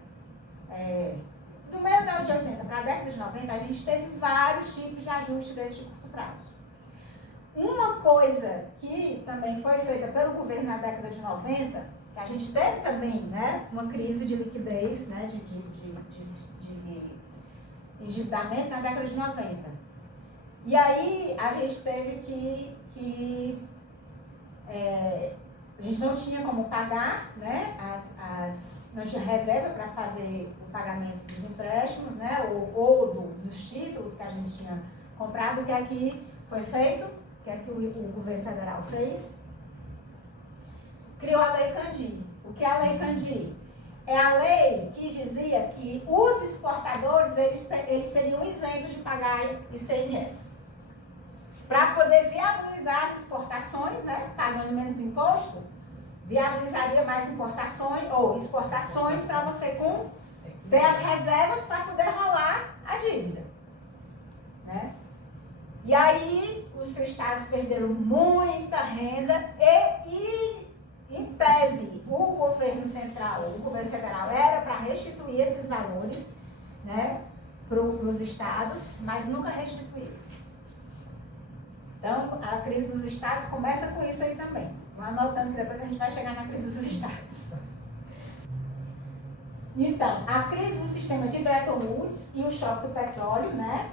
do meio da década de 80 para a década de 90, a gente teve vários tipos de ajuste desse de curto prazo. Uma coisa que também foi feita pelo governo na década de 90, a gente teve também, né, uma crise de liquidez, né, de endividamento na década de 90. E aí a gente teve a gente não tinha como pagar, né, não tinha reserva para fazer o pagamento dos empréstimos, né, ou dos títulos que a gente tinha comprado. O que é que foi feito? O que é que o governo federal fez? Criou a Lei Candir. O que é a Lei Candir? É a lei que dizia que os exportadores eles seriam isentos de pagar ICMS. Para poder viabilizar as exportações, né, pagando menos imposto, viabilizaria mais importações ou exportações para você ter as reservas para poder rolar a dívida. Né? E aí os estados perderam muita renda e em tese, o governo central, o governo federal era para restituir esses valores, né, para os estados, mas nunca restituiu. Então, a crise dos estados começa com isso aí também. Vou anotando que depois a gente vai chegar na crise dos estados. Então, a crise do sistema de Bretton Woods e o choque do petróleo, né?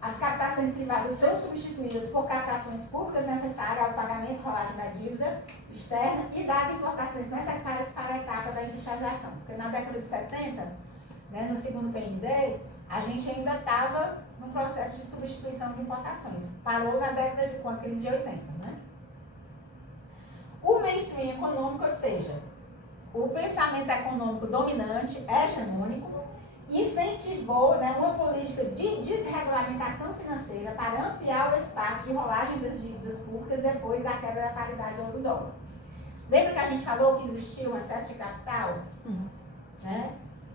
As captações privadas são substituídas por captações públicas necessárias ao pagamento rolagem da dívida externa e das importações necessárias para a etapa da industrialização. Porque na década de 70, né, no segundo PND, a gente ainda estava no processo de substituição de importações. Parou na década com a crise de 80, né? O mainstream econômico, ou seja, o pensamento econômico dominante, hegemônico, incentivou, né, uma política de desregulamentação financeira para ampliar o espaço de rolagem das dívidas públicas depois da quebra da paridade euro-dólar. Lembra que a gente falou que existia um excesso de capital? Né?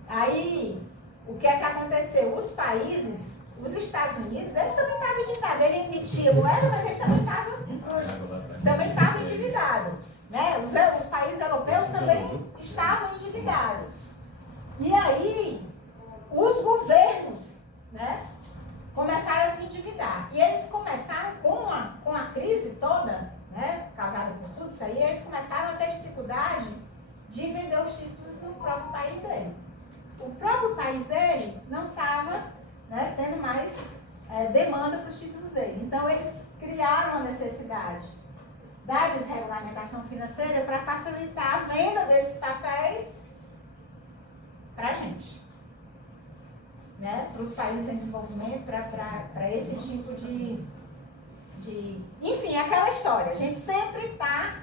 Aí, o que é que aconteceu? Os países, os Estados Unidos, ele também estava endividado. Ele emitia moeda, mas ele também estava endividado. Né? Os países europeus também estavam endividados. E aí, os governos, né, começaram a se endividar. E eles começaram, com a crise toda, né, causada por tudo isso aí, eles começaram a ter dificuldade de vender os títulos no próprio país dele. O próprio país dele não estava, né, tendo mais demanda para os títulos dele. Então, eles criaram a necessidade da desregulamentação financeira para facilitar a venda desses papéis para a gente. Né, para os países em desenvolvimento, para esse tipo de... Enfim, aquela história. A gente sempre está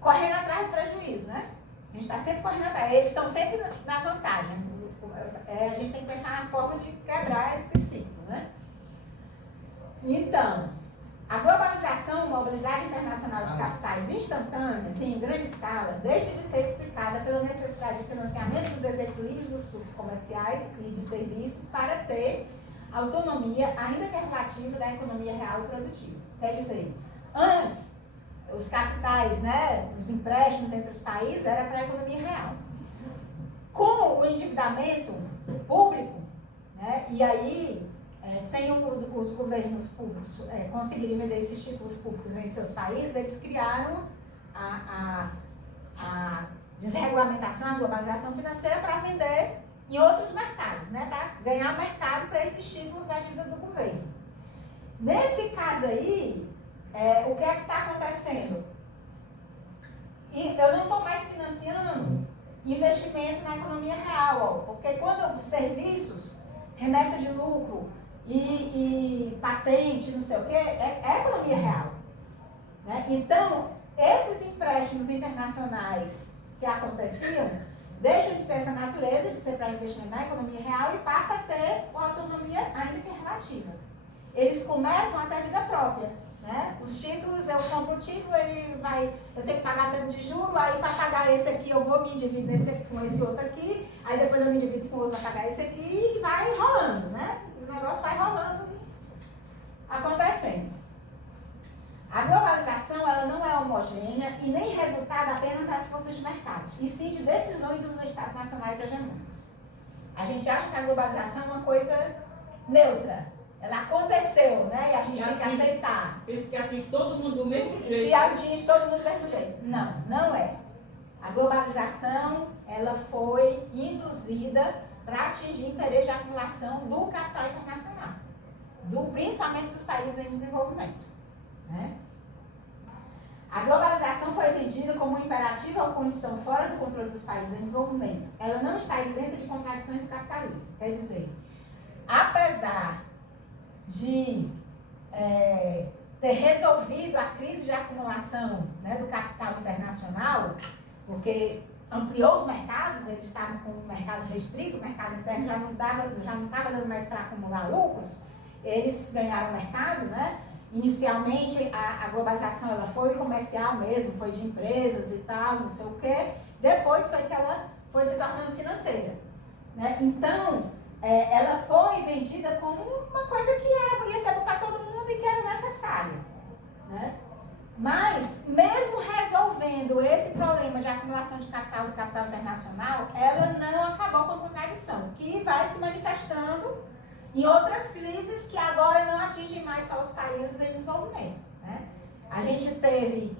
correndo atrás do prejuízo, né? A gente está sempre correndo atrás. Eles estão sempre na vantagem. A gente tem que pensar na forma de quebrar esse ciclo, né? Então, a globalização, mobilidade internacional de capitais instantâneas, em grande escala, deixa de ser explicada pela necessidade de financiamento dos desequilíbrios dos fluxos comerciais e de serviços para ter autonomia, ainda que relativa, da economia real e produtiva. Quer dizer, antes, os capitais, né, os empréstimos entre os países, era para a economia real. Com o endividamento público, né, e aí, sem os governos públicos conseguirem vender esses títulos públicos em seus países, eles criaram a desregulamentação, a globalização financeira para vender em outros mercados, né, para ganhar mercado para esses títulos da dívida do governo. Nesse caso aí, o que é que está acontecendo? Eu não estou mais financiando investimento na economia real, porque quando os serviços, remessa de lucro e patente, não sei o quê, é economia real. Né? Então, esses empréstimos internacionais que aconteciam, deixam de ter essa natureza de ser para investimento na economia real e passa a ter uma autonomia ainda que relativa. Eles começam a ter vida própria. Né? Os títulos, eu compro o título, eu tenho que pagar tanto de juros, aí para pagar esse aqui eu vou me endividar com esse outro aqui, aí depois eu me endivido com o outro para pagar esse aqui e vai rolando, né? O negócio vai rolando, acontecendo. A globalização, ela não é homogênea e nem resultado apenas das forças de mercado, e sim de decisões dos estados nacionais hegemônicos. A gente acha que a globalização é uma coisa neutra. Ela aconteceu, né? E a gente tem que aceitar. Pensa que atinge todo mundo do mesmo jeito. E atinge todo mundo do mesmo jeito. Não, não é. A globalização, ela foi induzida para atingir interesse de acumulação do capital internacional. Principalmente dos países em desenvolvimento. Né? A globalização foi vendida como um imperativo ou condição fora do controle dos países em desenvolvimento. Ela não está isenta de contradições do capitalismo. Quer dizer, apesar de ter resolvido a crise de acumulação, né, do capital internacional, porque ampliou os mercados, eles estavam com o mercado restrito, o mercado interno já não estava dando mais para acumular lucros, eles ganharam mercado, né? Inicialmente a globalização ela foi comercial mesmo, foi de empresas e tal, não sei o quê, depois foi que ela foi se tornando financeira. Né? Então, ela foi vendida como uma coisa que ia ser bom para todo mundo e que era necessária. Né? Mas, mesmo resolvendo esse problema de acumulação de capital do capital internacional, ela não acabou com a contradição, que vai se manifestando em outras crises que agora não atingem mais só os países em desenvolvimento. Né? A gente teve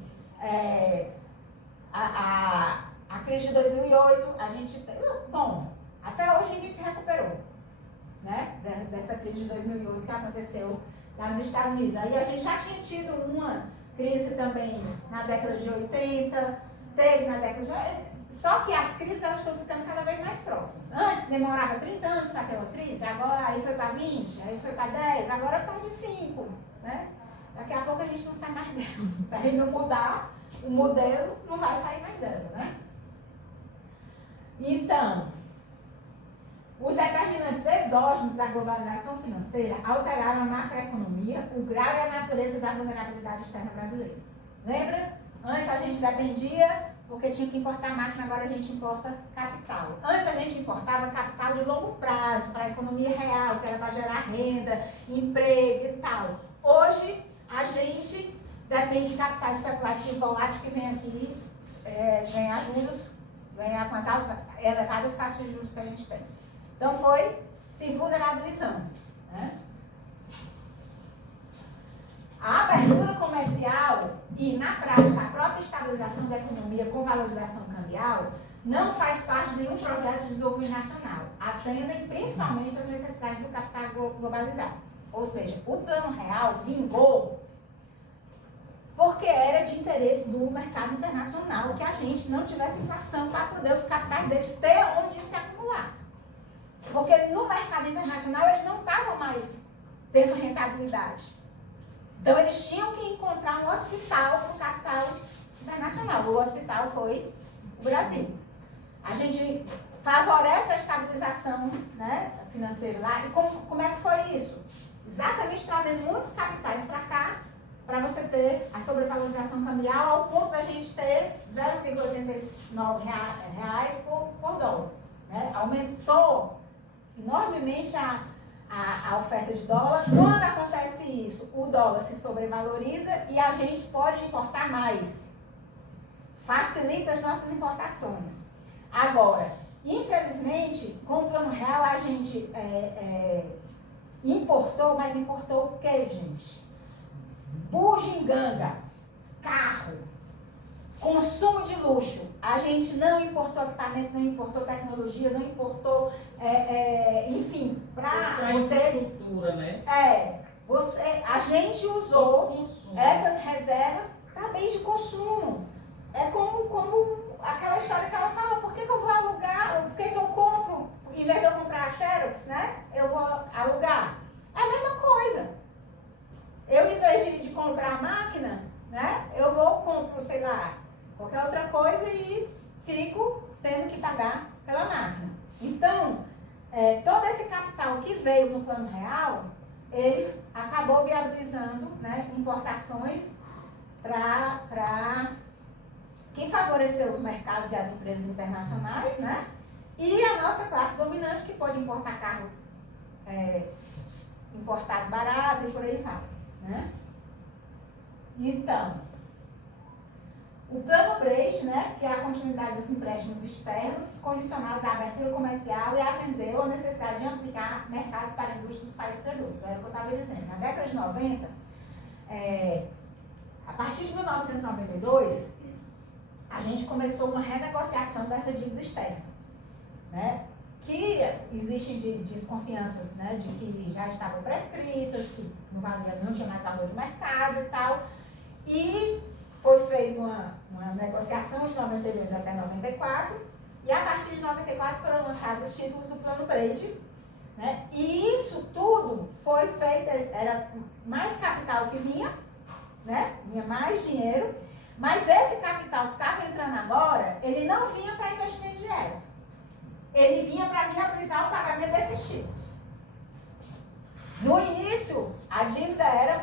a crise de 2008, até hoje ninguém se recuperou, né? Dessa crise de 2008 que aconteceu lá nos Estados Unidos. Aí a gente já tinha tido uma crise também na década de 80, teve na década de... Só que as crises elas estão ficando cada vez mais próximas. Antes demorava 30 anos para ter uma crise, agora aí foi para 20, aí foi para 10, agora está de 5. Né? Daqui a pouco a gente não sai mais dela. Se a gente não mudar o modelo, não vai sair mais dela. Né? Então, os determinantes exógenos da globalização financeira alteraram a macroeconomia, o grau e a natureza da vulnerabilidade externa brasileira. Lembra? Antes a gente dependia porque tinha que importar máquina, agora a gente importa capital. Antes a gente importava capital de longo prazo, para a economia real, que era para gerar renda, emprego e tal. Hoje a gente depende de capital especulativo volátil que vem aqui ganhar juros, ganhar com as elevadas taxas de juros que a gente tem. Então foi se vulnerabilizando. Né? A abertura comercial e, na prática, a própria estabilização da economia com valorização cambial não faz parte de nenhum projeto de desenvolvimento nacional. Atendem principalmente às necessidades do capital globalizado. Ou seja, o Plano Real vingou porque era de interesse do mercado internacional que a gente não tivesse inflação para poder os capitais deles ter onde se acumular. Porque no mercado internacional eles não estavam mais tendo rentabilidade. Então, eles tinham que encontrar um hospital para o capital internacional. O hospital foi o Brasil. A gente favorece a estabilização, né, financeira lá. E como é que foi isso? Exatamente trazendo muitos capitais para cá, para você ter a sobrevalorização cambial ao ponto da gente ter 0,89 reais por dólar. Né? Aumentou enormemente a oferta de dólar. Quando acontece isso, o dólar se sobrevaloriza e a gente pode importar mais. Facilita as nossas importações. Agora, infelizmente, com o Plano Real, a gente importou, mas importou o quê, gente? Bugiganga, carro, consumo de luxo. A gente não importou equipamento, não importou tecnologia, não importou, enfim, para você... Estrutura, né? A gente usou essas reservas para bens de consumo. É como aquela história que ela fala, por que eu vou alugar, por que eu compro, em vez de eu comprar a Xerox, né, eu vou alugar. É a mesma coisa. Eu, em vez de comprar a máquina, né, eu compro, sei lá, qualquer outra coisa e fico tendo que pagar pela máquina. Então, todo esse capital que veio no Plano Real, ele acabou viabilizando, né, importações para que favoreceu os mercados e as empresas internacionais, né, e a nossa classe dominante, que pode importar carro importado barato e por aí vai. Né? Então, o Plano Brecht, né, que é a continuidade dos empréstimos externos, condicionados à abertura comercial e atendeu a necessidade de ampliar mercados para a indústria dos países credores. Era o que eu estava dizendo. Na década de 90, a partir de 1992, a gente começou uma renegociação dessa dívida externa. Né? Que existem desconfianças, né, de que já estavam prescritas, que não tinha mais valor de mercado e tal. E foi feita uma negociação de 92 até 94, e a partir de 94 foram lançados os títulos do Plano Brecht. Né? E isso tudo foi feito, era mais capital que vinha, né? Vinha mais dinheiro, mas esse capital que estava entrando agora, ele não vinha para investimento direto. Ele vinha para viabilizar o pagamento desses títulos. No início, a dívida era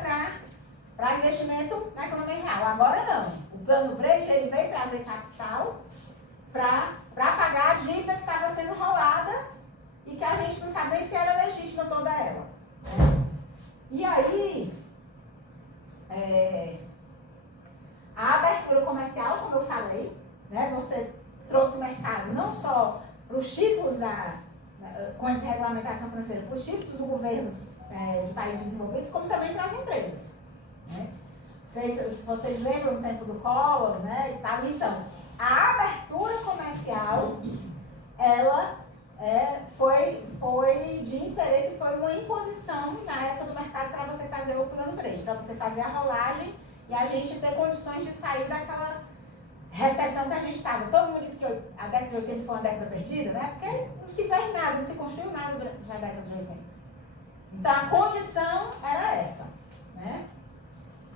para investimento na economia real. Agora não. O Plano Brecht, ele veio trazer capital para pagar a dívida que estava sendo rolada e que a gente não sabia se era legítima toda ela. E aí, a abertura comercial, como eu falei, né, você trouxe mercado não só para os títulos com essa regulamentação financeira, para os títulos dos governos de países desenvolvidos, como também para as empresas. Né? Se vocês lembram do tempo do Collor, né, e tal, então, a abertura comercial, ela foi de interesse, foi uma imposição na época do mercado para você fazer o Plano Brecht, para você fazer a rolagem e a gente ter condições de sair daquela recessão que a gente estava. Todo mundo disse que a década de 80 foi uma década perdida, né? Porque não se fez nada, não se construiu nada durante a década de 80. Então, a condição era essa, né?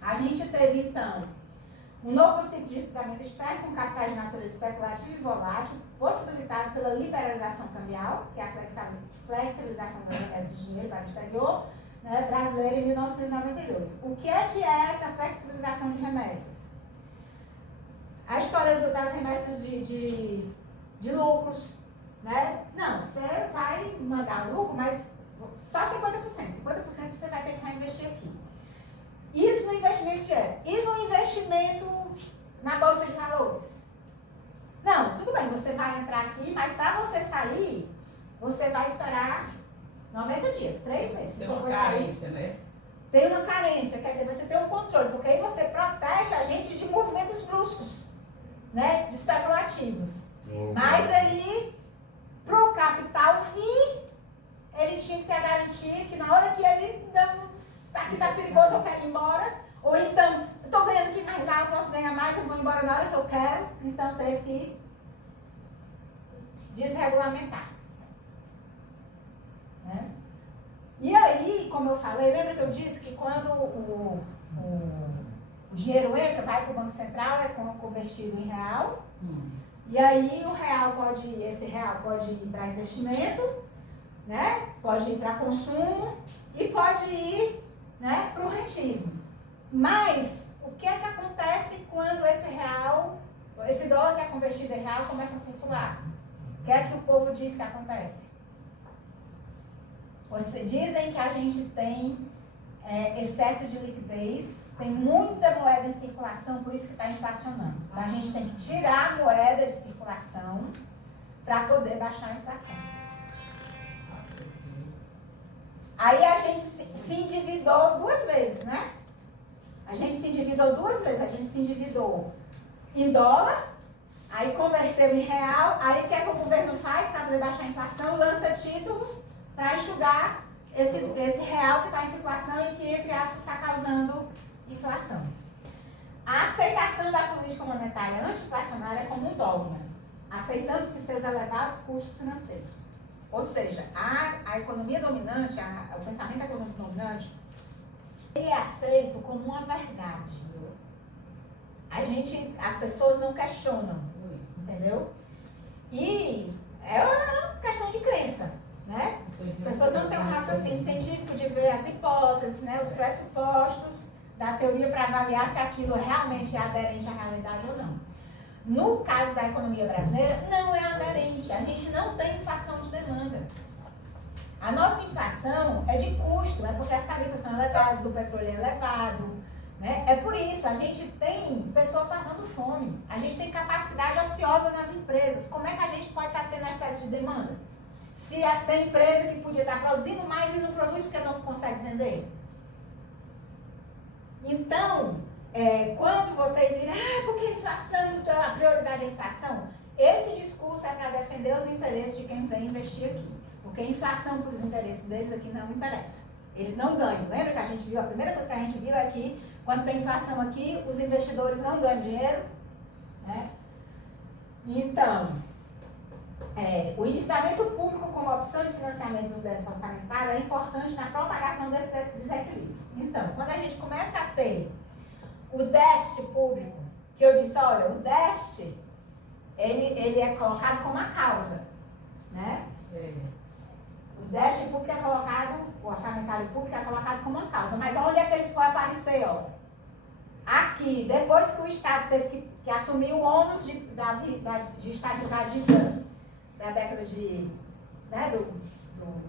A gente teve, então, um novo ciclo de endividamento externo com capitais de natureza especulativa e volátil, possibilitado pela liberalização cambial, que é a flexibilização das remessas de dinheiro para o exterior, né, brasileira em 1992. O que é essa flexibilização de remessas? A história das remessas de lucros, né? Não, você vai mandar lucro, mas só 50%. 50% você vai ter que reinvestir aqui. Isso no investimento direto. E no investimento na Bolsa de Valores? Não, tudo bem, você vai entrar aqui, mas para você sair, você vai esperar 90 dias, 3 meses. Tem uma carência, né? Tem uma carência, quer dizer, você tem um controle, porque aí você protege a gente de movimentos bruscos, né? De especulativos. Mas aí, para o capital vir, ele tinha que ter a garantia que na hora que ele não... Aqui está perigoso, eu quero ir embora. Ou então, eu estou ganhando aqui mais lá, eu posso ganhar mais, eu vou embora na hora que eu quero. Então, teve que desregulamentar. Né? E aí, como eu falei, lembra que eu disse que quando o dinheiro entra, vai para o Banco Central, é convertido em real. E aí, esse real pode ir para investimento, né? Pode ir para consumo e pode ir, né, para o rentismo. Mas o que é que acontece quando esse dólar que é convertido em real começa a circular? O que é que o povo diz que acontece? Dizem que a gente tem excesso de liquidez, tem muita moeda em circulação, por isso que está inflacionando. Então, a gente tem que tirar a moeda de circulação para poder baixar a inflação. Aí a gente se endividou 2 vezes, né? A gente se endividou 2 vezes. A gente se endividou em dólar, aí converteu em real, aí o que é que o governo faz para poder baixar a inflação? Lança títulos para enxugar esse real que está em circulação e que, entre aspas, está causando inflação. A aceitação da política monetária anti-inflacionária é como um dogma, aceitando-se seus elevados custos financeiros. Ou seja, a economia dominante, o pensamento econômico dominante, ele é aceito como uma verdade. As pessoas não questionam, entendeu? E é uma questão de crença, né? As pessoas não têm um raciocínio científico de ver as hipóteses, né, os pressupostos da teoria para avaliar se aquilo realmente é aderente à realidade ou não. No caso da economia brasileira, não é aderente. A gente não tem inflação de demanda. A nossa inflação é de custo, é porque as tarifas são elevadas, o petróleo é elevado, né? É por isso, a gente tem pessoas passando fome, a gente tem capacidade ociosa nas empresas. Como é que a gente pode estar tendo excesso de demanda? Se tem empresa que podia estar produzindo mais e não produz porque não consegue vender. Então, quando vocês virem, porque a inflação, então a prioridade é a inflação, esse discurso é para defender os interesses de quem vem investir aqui. Porque a inflação, por os interesses deles aqui, não interessa. Eles não ganham. Lembra que a gente viu, a primeira coisa que a gente viu é que, quando tem inflação aqui, os investidores não ganham dinheiro, né? Então, o endividamento público como opção de financiamento dos débitos orçamentários é importante na propagação desses desequilíbrios. Então, quando a gente começa a ter o déficit público, que eu disse, olha, o déficit, ele é colocado como a causa, né? O déficit público é colocado, o orçamentário público é colocado como uma causa. Mas onde é que ele foi aparecer, ó? Aqui, depois que o Estado teve que assumir o ônus de estatizar a dívida da década do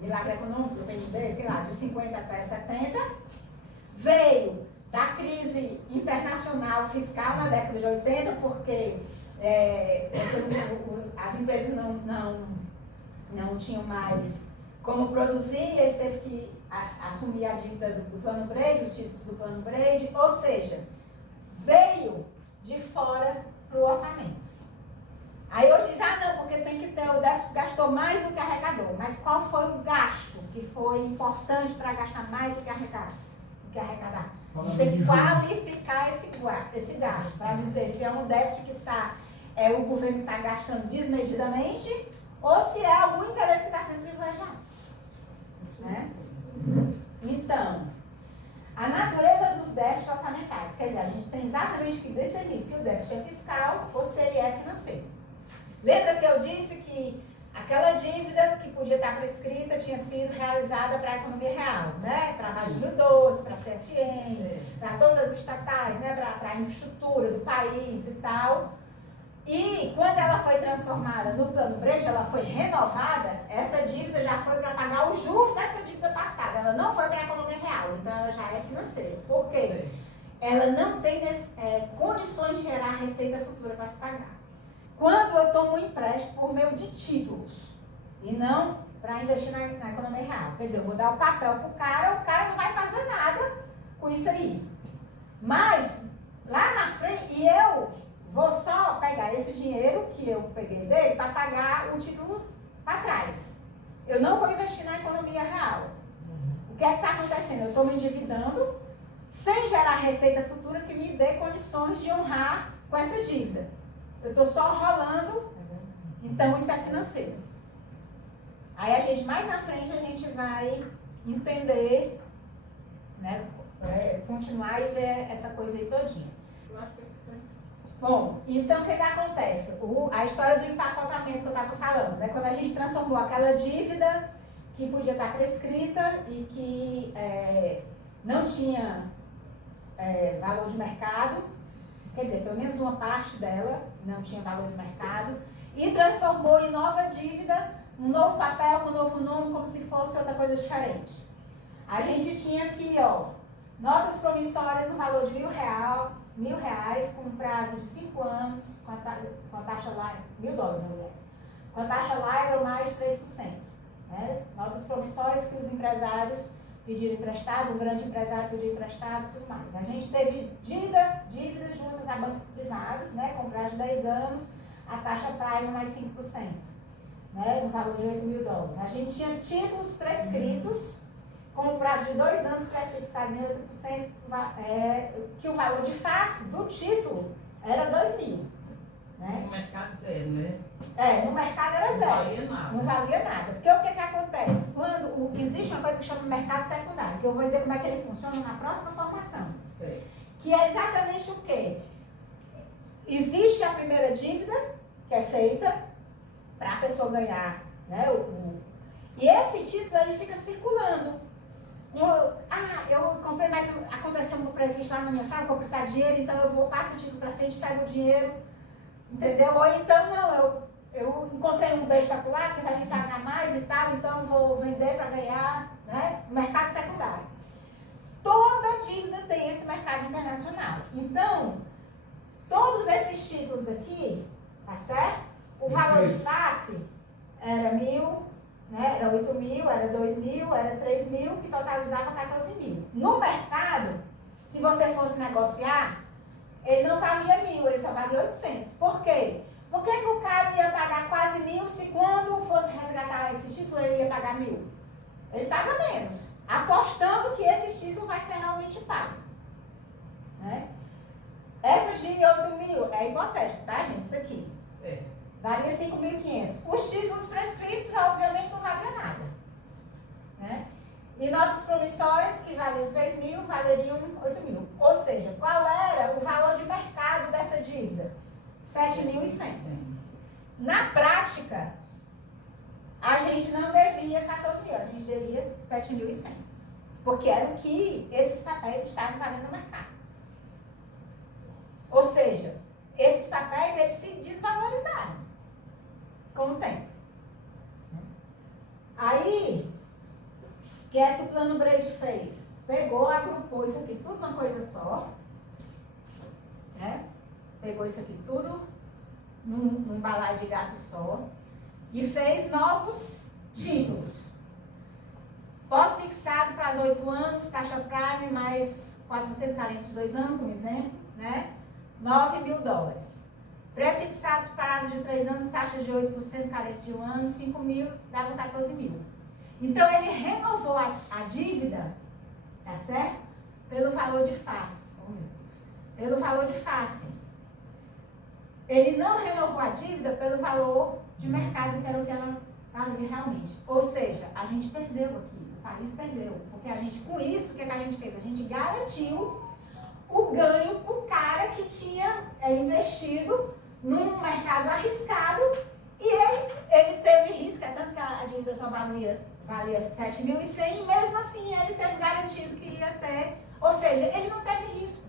milagre econômico, do PIB, sei lá, de 50 até 70, veio da crise internacional fiscal na década de 80, porque as empresas não tinham mais como produzir, ele teve que assumir a dívida do Plano Brady, os títulos do Plano Brady, ou seja, veio de fora para o orçamento. Aí hoje diz, não, porque tem que ter, o déficit gastou mais do que arrecadou. Mas qual foi o gasto que foi importante para gastar mais do que arrecadar? A gente tem que qualificar esse gasto, para dizer se é um déficit que o governo está gastando desmedidamente ou se é algum interesse que está sendo privilegiado. Né? Então, a natureza dos déficits orçamentários, quer dizer, a gente tem exatamente que decidir se o déficit é fiscal ou se ele é financeiro. Lembra que eu disse que aquela dívida que podia estar prescrita tinha sido realizada para a economia real, né? Para a Vale do Rio Doce, para a CSN, para todas as estatais, né? Para a infraestrutura do país e tal. E quando ela foi transformada no Plano Brejo, ela foi renovada, essa dívida já foi para pagar os juros dessa dívida passada. Ela não foi para a economia real, então ela já é financeira. Por quê? Ela não tem condições de gerar receita futura para se pagar. Quando eu tomo um empréstimo por meio de títulos e não para investir na economia real. Quer dizer, eu vou dar o papel para o cara não vai fazer nada com isso aí. Mas, lá na frente, e eu vou só pegar esse dinheiro que eu peguei dele para pagar o título para trás. Eu não vou investir na economia real. O que é que está acontecendo? Eu estou me endividando sem gerar receita futura que me dê condições de honrar com essa dívida. Eu estou só rolando, então isso é financeiro. Aí a gente, mais na frente, a gente vai entender, né, continuar e ver essa coisa aí todinha. Bom, então o que acontece? A história do empacotamento que eu estava falando, né, quando a gente transformou aquela dívida que podia estar prescrita e que não tinha valor de mercado, quer dizer, pelo menos uma parte dela não tinha valor de mercado, e transformou em nova dívida, um novo papel, com um novo nome, como se fosse outra coisa diferente. A gente tinha aqui, ó, notas promissórias no valor de R$1.000, com um prazo de 5 anos, com a taxa lá, $1.000, aliás, com a taxa lá era mais de 3%. Né? Notas promissórias que os empresários pediram emprestado, um grande empresário pediu emprestado e tudo mais. A gente teve dívidas juntas a bancos privados, né, com prazo de 10 anos, a taxa Prime mais 5%, né, no valor de $8.000. A gente tinha títulos prescritos, com prazo de 2 anos, pré-fixados em 8%, que o valor de face do título era $2.000. Né? No mercado zero, né? No mercado era zero. Não valia nada. Não valia nada. Porque o que acontece? Quando existe uma coisa que chama mercado secundário, que eu vou dizer como é que ele funciona na próxima formação. Sei. Que é exatamente o quê? Existe a primeira dívida, que é feita para a pessoa ganhar, né? E esse título ele fica circulando. Eu comprei, mas aconteceu um previsto lá na minha fábrica, vou precisar de dinheiro, então eu passo o título para frente, pego o dinheiro. Entendeu? Ou então, não, eu encontrei um bem espetacular que vai me pagar mais e tal, então eu vou vender para ganhar, né? Mercado secundário. Toda dívida tem esse mercado internacional. Então, todos esses títulos aqui, tá certo? O valor de face era 1.000, né? Era 8.000, era 2.000, era 3.000, que totalizava 14.000. No mercado, se você fosse negociar, ele não valia 1.000, ele só valia 800. Por quê? Por que o cara ia pagar quase 1.000 se quando fosse resgatar esse título ele ia pagar 1.000? Ele paga menos, apostando que esse título vai ser realmente pago. Né? Essa de 8.000 é hipotético, tá, gente? Isso aqui. Valia 5.500. Os títulos prescritos, obviamente, não valiam nada. Né? E notas promissórias, que valiam 3.000, valeriam 8.000. Ou seja, qual era o valor de mercado dessa dívida? 7.100. Na prática, a gente não devia 14.000, a gente devia 7.100. Porque era o que esses papéis estavam valendo no mercado. Ou seja, esses papéis eles se desvalorizaram com o tempo. Aí, o que é que o Plano Brejo fez? Pegou, agrupou isso aqui tudo numa coisa só, né? Pegou isso aqui tudo num balaio de gato só e fez novos títulos. Pós-fixado para 8 anos, taxa Prime mais 4% carência de 2 anos, um exemplo, né? $9.000. Pré-fixados prazo de 3 anos, taxa de 8%, carência de 1 ano, 5.000, dava 14.000. Então, ele renovou a dívida, tá certo? pelo valor de face. Oh, meu Deus. Pelo valor de face. Ele não renovou a dívida pelo valor de mercado, que era o que ela valia realmente. Ou seja, a gente perdeu aqui, o país perdeu. Porque a gente, com isso, o que a gente fez? A gente garantiu o ganho para o cara que tinha investido num mercado arriscado e ele teve risco, é tanto que a dívida só valia 7.100 e mesmo assim ele teve garantido que ia ter, ou seja, ele não teve risco.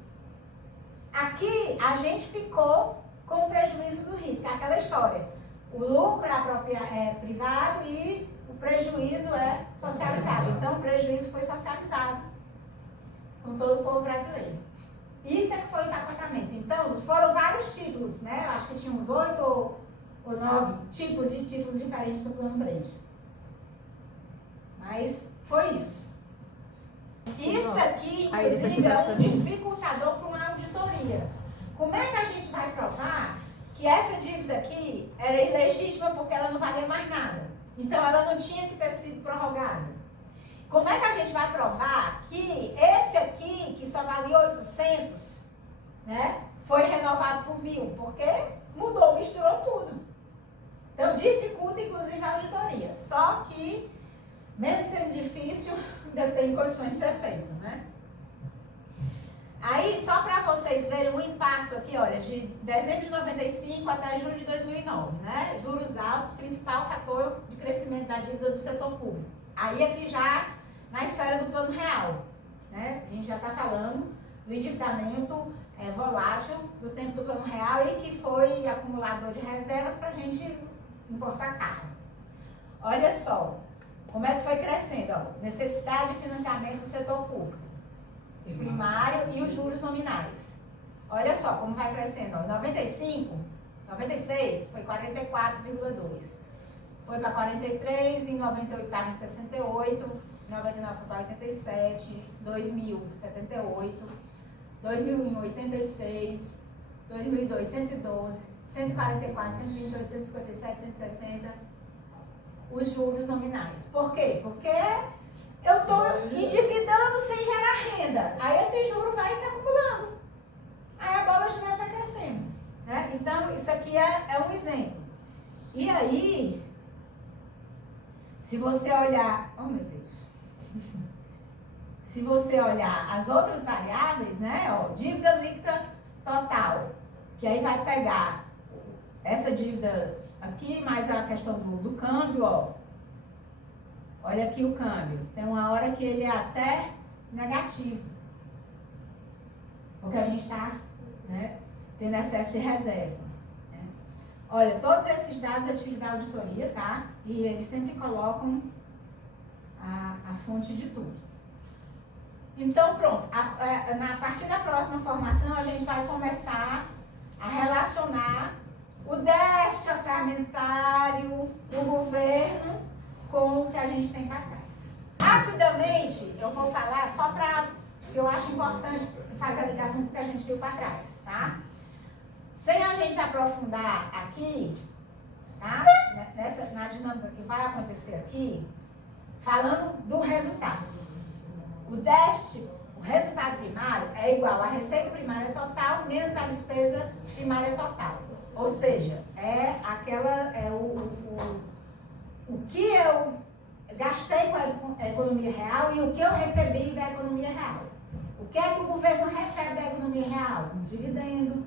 Aqui a gente ficou com o prejuízo do risco, é aquela história. O lucro é privado e o prejuízo é socializado. Então o prejuízo foi socializado com todo o povo brasileiro. Isso é que foi o empacotamento. Então, foram vários títulos, né? Eu acho que tinha uns 8 ou 9 tipos de títulos diferentes do Plano Brand. Mas foi isso. Isso aqui, inclusive, é um dificultador para uma auditoria. Como é que a gente vai provar que essa dívida aqui era ilegítima porque ela não valia mais nada? Então, ela não tinha que ter sido prorrogada. Como é que a gente vai provar que esse aqui, que só valia 800, né, foi renovado por 1.000? Porque mudou, misturou tudo. Então, dificulta, inclusive, a auditoria. Só que, mesmo sendo difícil, ainda tem condições de ser feito, né? Aí, só para vocês verem o impacto aqui, olha, de dezembro de 95 até julho de 2009, né? Juros altos, principal fator de crescimento da dívida do setor público. Aí, aqui já na esfera do Plano Real, né? A gente já está falando do endividamento volátil do tempo do Plano Real e que foi acumulador de reservas para a gente importar carro. Olha só, como é que foi crescendo, ó, necessidade de financiamento do setor público, primário e os juros nominais. Olha só como vai crescendo, ó, 96 foi 44,2, foi para 43, em 98 estava em 68, 99 foi para 87, 2000, 78, 2001, 86, 2002, 112, 144, 128, 157, 160, os juros nominais. Por quê? Porque eu estou endividando sem gerar renda. Aí esse juro vai se acumulando. Aí a bola de neve vai crescendo. Né? Então, isso aqui é um exemplo. E aí, se você olhar... Oh, meu Deus. Se você olhar as outras variáveis, né, ó, dívida líquida total, que aí vai pegar essa dívida aqui, mais a questão do câmbio, ó. Olha aqui o câmbio. Tem uma hora que ele é até negativo. Porque a gente está, né, tendo excesso de reserva. Né? Olha, todos esses dados eu tive da auditoria, tá? E eles sempre colocam a fonte de tudo. Então, pronto. A partir da próxima formação, a gente vai começar a relacionar o déficit orçamentário do governo com o que a gente tem para trás. Rapidamente, eu vou falar só para... Eu acho importante fazer a ligação com o que a gente viu para trás, tá? Sem a gente aprofundar aqui, tá? Na dinâmica que vai acontecer aqui, falando do resultado. O déficit, o resultado primário, é igual à receita primária total menos a despesa primária total. Ou seja, o que eu gastei com a economia real e o que eu recebi da economia real. O que é que o governo recebe da economia real? Um dividendo,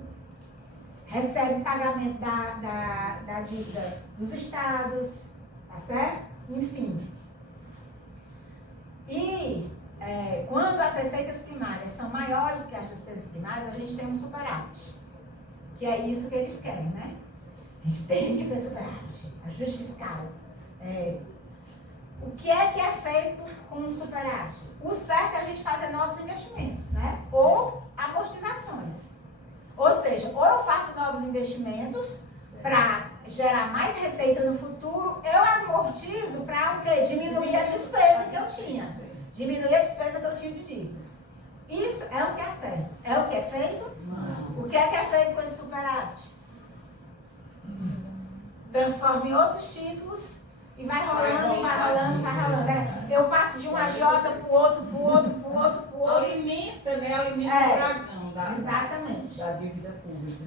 recebe pagamento da dívida dos estados, tá certo? Enfim. E quando as receitas primárias são maiores do que as despesas primárias, a gente tem um superávit. Que é isso que eles querem, né? A gente tem que ter superávit, ajuste fiscal. O que é feito com o superávit? O certo é a gente fazer novos investimentos, né? Ou amortizações. Ou seja, ou eu faço novos investimentos para gerar mais receita no futuro, eu amortizo para o quê? Diminuir a despesa que eu tinha. Diminuir a despesa que eu tinha de dívida. Isso é o que é certo. É o que é feito? Não. O que é feito com esse superávit? Transforma em outros títulos e vai rolando, vai rolando. Eu passo de um agiota para o outro, para o outro, para o outro, para o outro. Alimenta dívida, né? Alimenta É, o dragão exatamente. da dívida pública.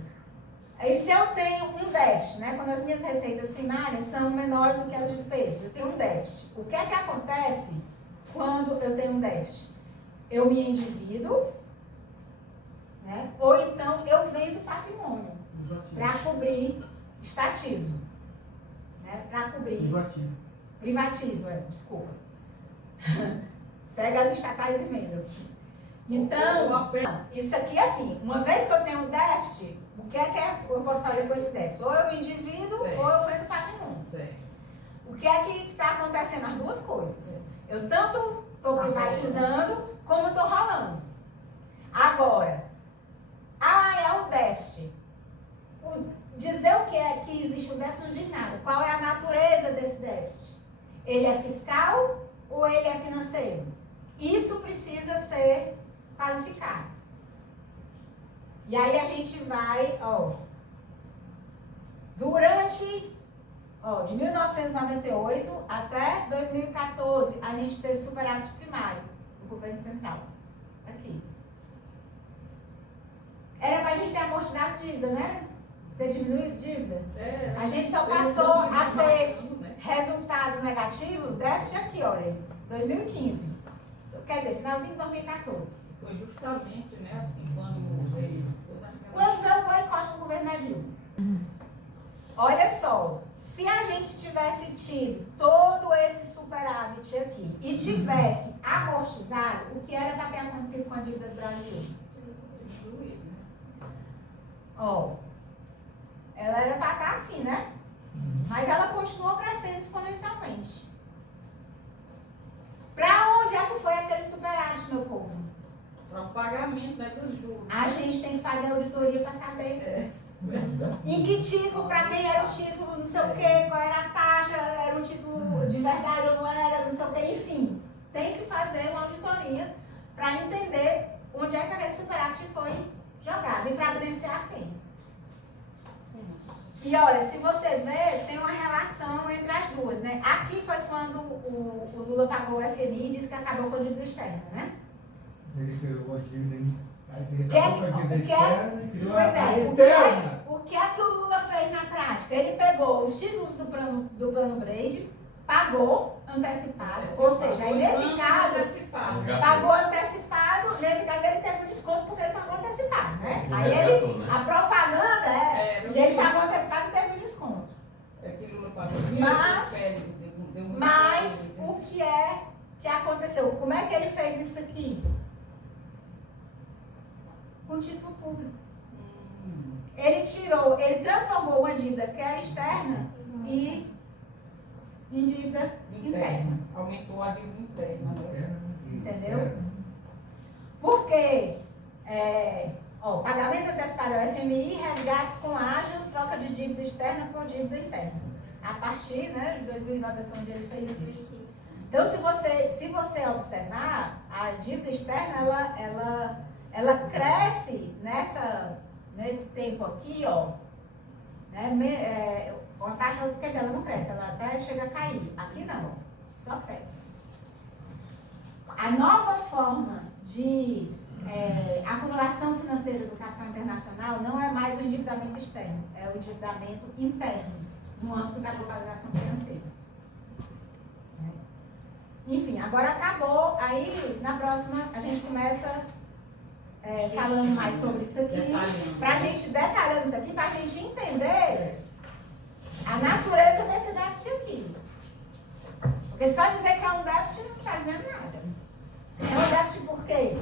E se eu tenho um déficit, né? Quando as minhas receitas primárias são menores do que as despesas, eu tenho um déficit. O que é que acontece quando eu tenho um déficit? Eu me endivido, né? Ou então eu vendo patrimônio para cobrir, estatizo, né? Para cobrir, privatizo, desculpa. Pega as estatais e vendo. Então, isso aqui é assim, uma vez que eu tenho um déficit, o que é eu posso fazer com esse déficit? Ou eu me endivido, Certo. ou eu vendo patrimônio. Certo. O que é que está acontecendo? As duas coisas. Eu tanto estou privatizando, como estou rolando. Agora, é um déficit. Dizer o que é que existe um déficit não diz nada. Qual é a natureza desse déficit? Ele é fiscal ou ele é financeiro? Isso precisa ser qualificado. E aí a gente vai, durante, de 1998 até 2014, a gente teve superávit primário no governo central. Aqui. Era para a gente ter amortizado dívida, né? Ter diminuído dívida. A gente só passou a ter resultado negativo, déficit aqui, olha, 2015. Quer dizer, finalzinho de 2014. Foi justamente, né, assim, quando veio toda aquela... Quando veio o boicote do governo da Dilma. Olha só, se a gente tivesse tido todo esse superávit aqui e tivesse amortizado, o que era para ter acontecido com a dívida do Brasil? Ela era para estar assim, né? Mas ela continuou crescendo exponencialmente. Para onde é que foi aquele superávit, meu povo? Para o pagamento, né, dos juros. A gente tem que fazer auditoria para saber em que título, para quem era o título, não sei o quê, qual era a taxa, era um título de verdade ou não era, não sei o quê, enfim. Tem que fazer uma auditoria para entender onde é que aquele superávit foi jogado e para beneficiar quem. E olha, se você ver, tem uma relação entre as duas, né? Aqui foi quando o Lula pagou o FMI e disse que acabou com a dívida externa, né? Ele criou a dívida, o que é que o Lula fez na prática? Ele pegou os títulos do plano Brady, pagou antecipado, ou seja, aí nesse caso, pagou antecipado, nesse caso ele teve um desconto porque ele pagou antecipado, né? Aí ele, a propaganda ele pagou antecipado e teve um desconto. Mas o que é que aconteceu? Como é que ele fez isso aqui? Com título público. Ele transformou uma dívida que era externa em dívida interna. Aumentou a dívida interna, né? Entendeu? Porque pagamento antecipado ao FMI, resgates com ágio, troca de dívida externa por dívida interna. A partir, né, de 2009 foi onde ele fez isso. Então, se você observar, a dívida externa, ela cresce nesse tempo aqui, né, uma taxa, quer dizer, ela não cresce, ela até chega a cair. Aqui não, só cresce. A nova forma de acumulação financeira do capital internacional não é mais o endividamento externo, é o endividamento interno, no âmbito da globalização financeira. Enfim, agora acabou, aí na próxima a gente começa falando mais sobre isso aqui, para a gente detalhando isso aqui, para a gente entender a natureza desse déficit aqui. Porque só dizer que é um déficit não está dizendo nada. É um déficit por quê?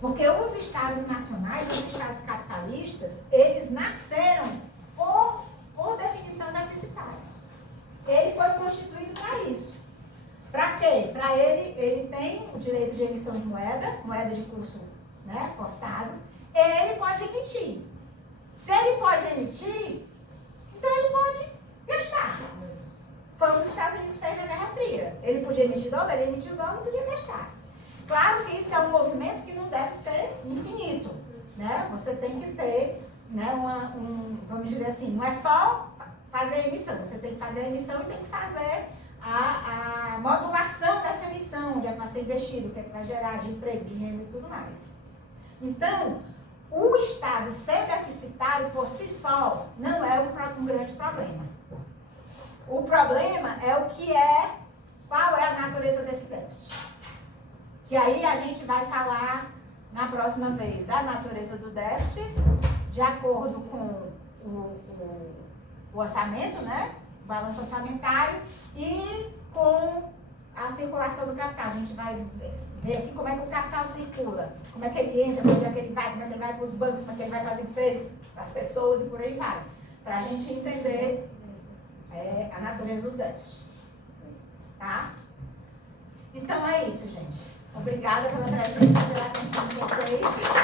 Porque os estados nacionais, os estados capitalistas, eles nasceram por definição deficitários. Ele foi constituído para isso. Para quê? Para ele tem o direito de emissão de moeda de curso, né, forçado, ele pode emitir. Se ele pode emitir, então ele pode gastar. Foi o que os Estados Unidos fez na Guerra Fria. Ele podia emitir dólar, ele emitiu dólar, não podia gastar. Claro que isso é um movimento que não deve ser infinito, né? Você tem que ter, né, vamos dizer assim, não é só fazer a emissão, você tem que fazer a emissão e tem que fazer a modulação dessa emissão, onde é que vai ser investido, o que é que vai gerar de emprego, dinheiro e tudo mais. Então, o Estado ser deficitário por si só não é um grande problema. O problema é o que é, qual é a natureza desse déficit. Que aí a gente vai falar na próxima vez da natureza do déficit, de acordo com o orçamento, né? O balanço orçamentário e com a circulação do capital. A gente vai ver aqui como é que o capital circula, como é que ele entra, como é que ele vai, como é que ele vai para os bancos, como é que ele vai para as empresas, para as pessoas e por aí vai. Para a gente entender a natureza do déficit. Tá? Então é isso, gente. Obrigada pela presença e pela atenção de vocês.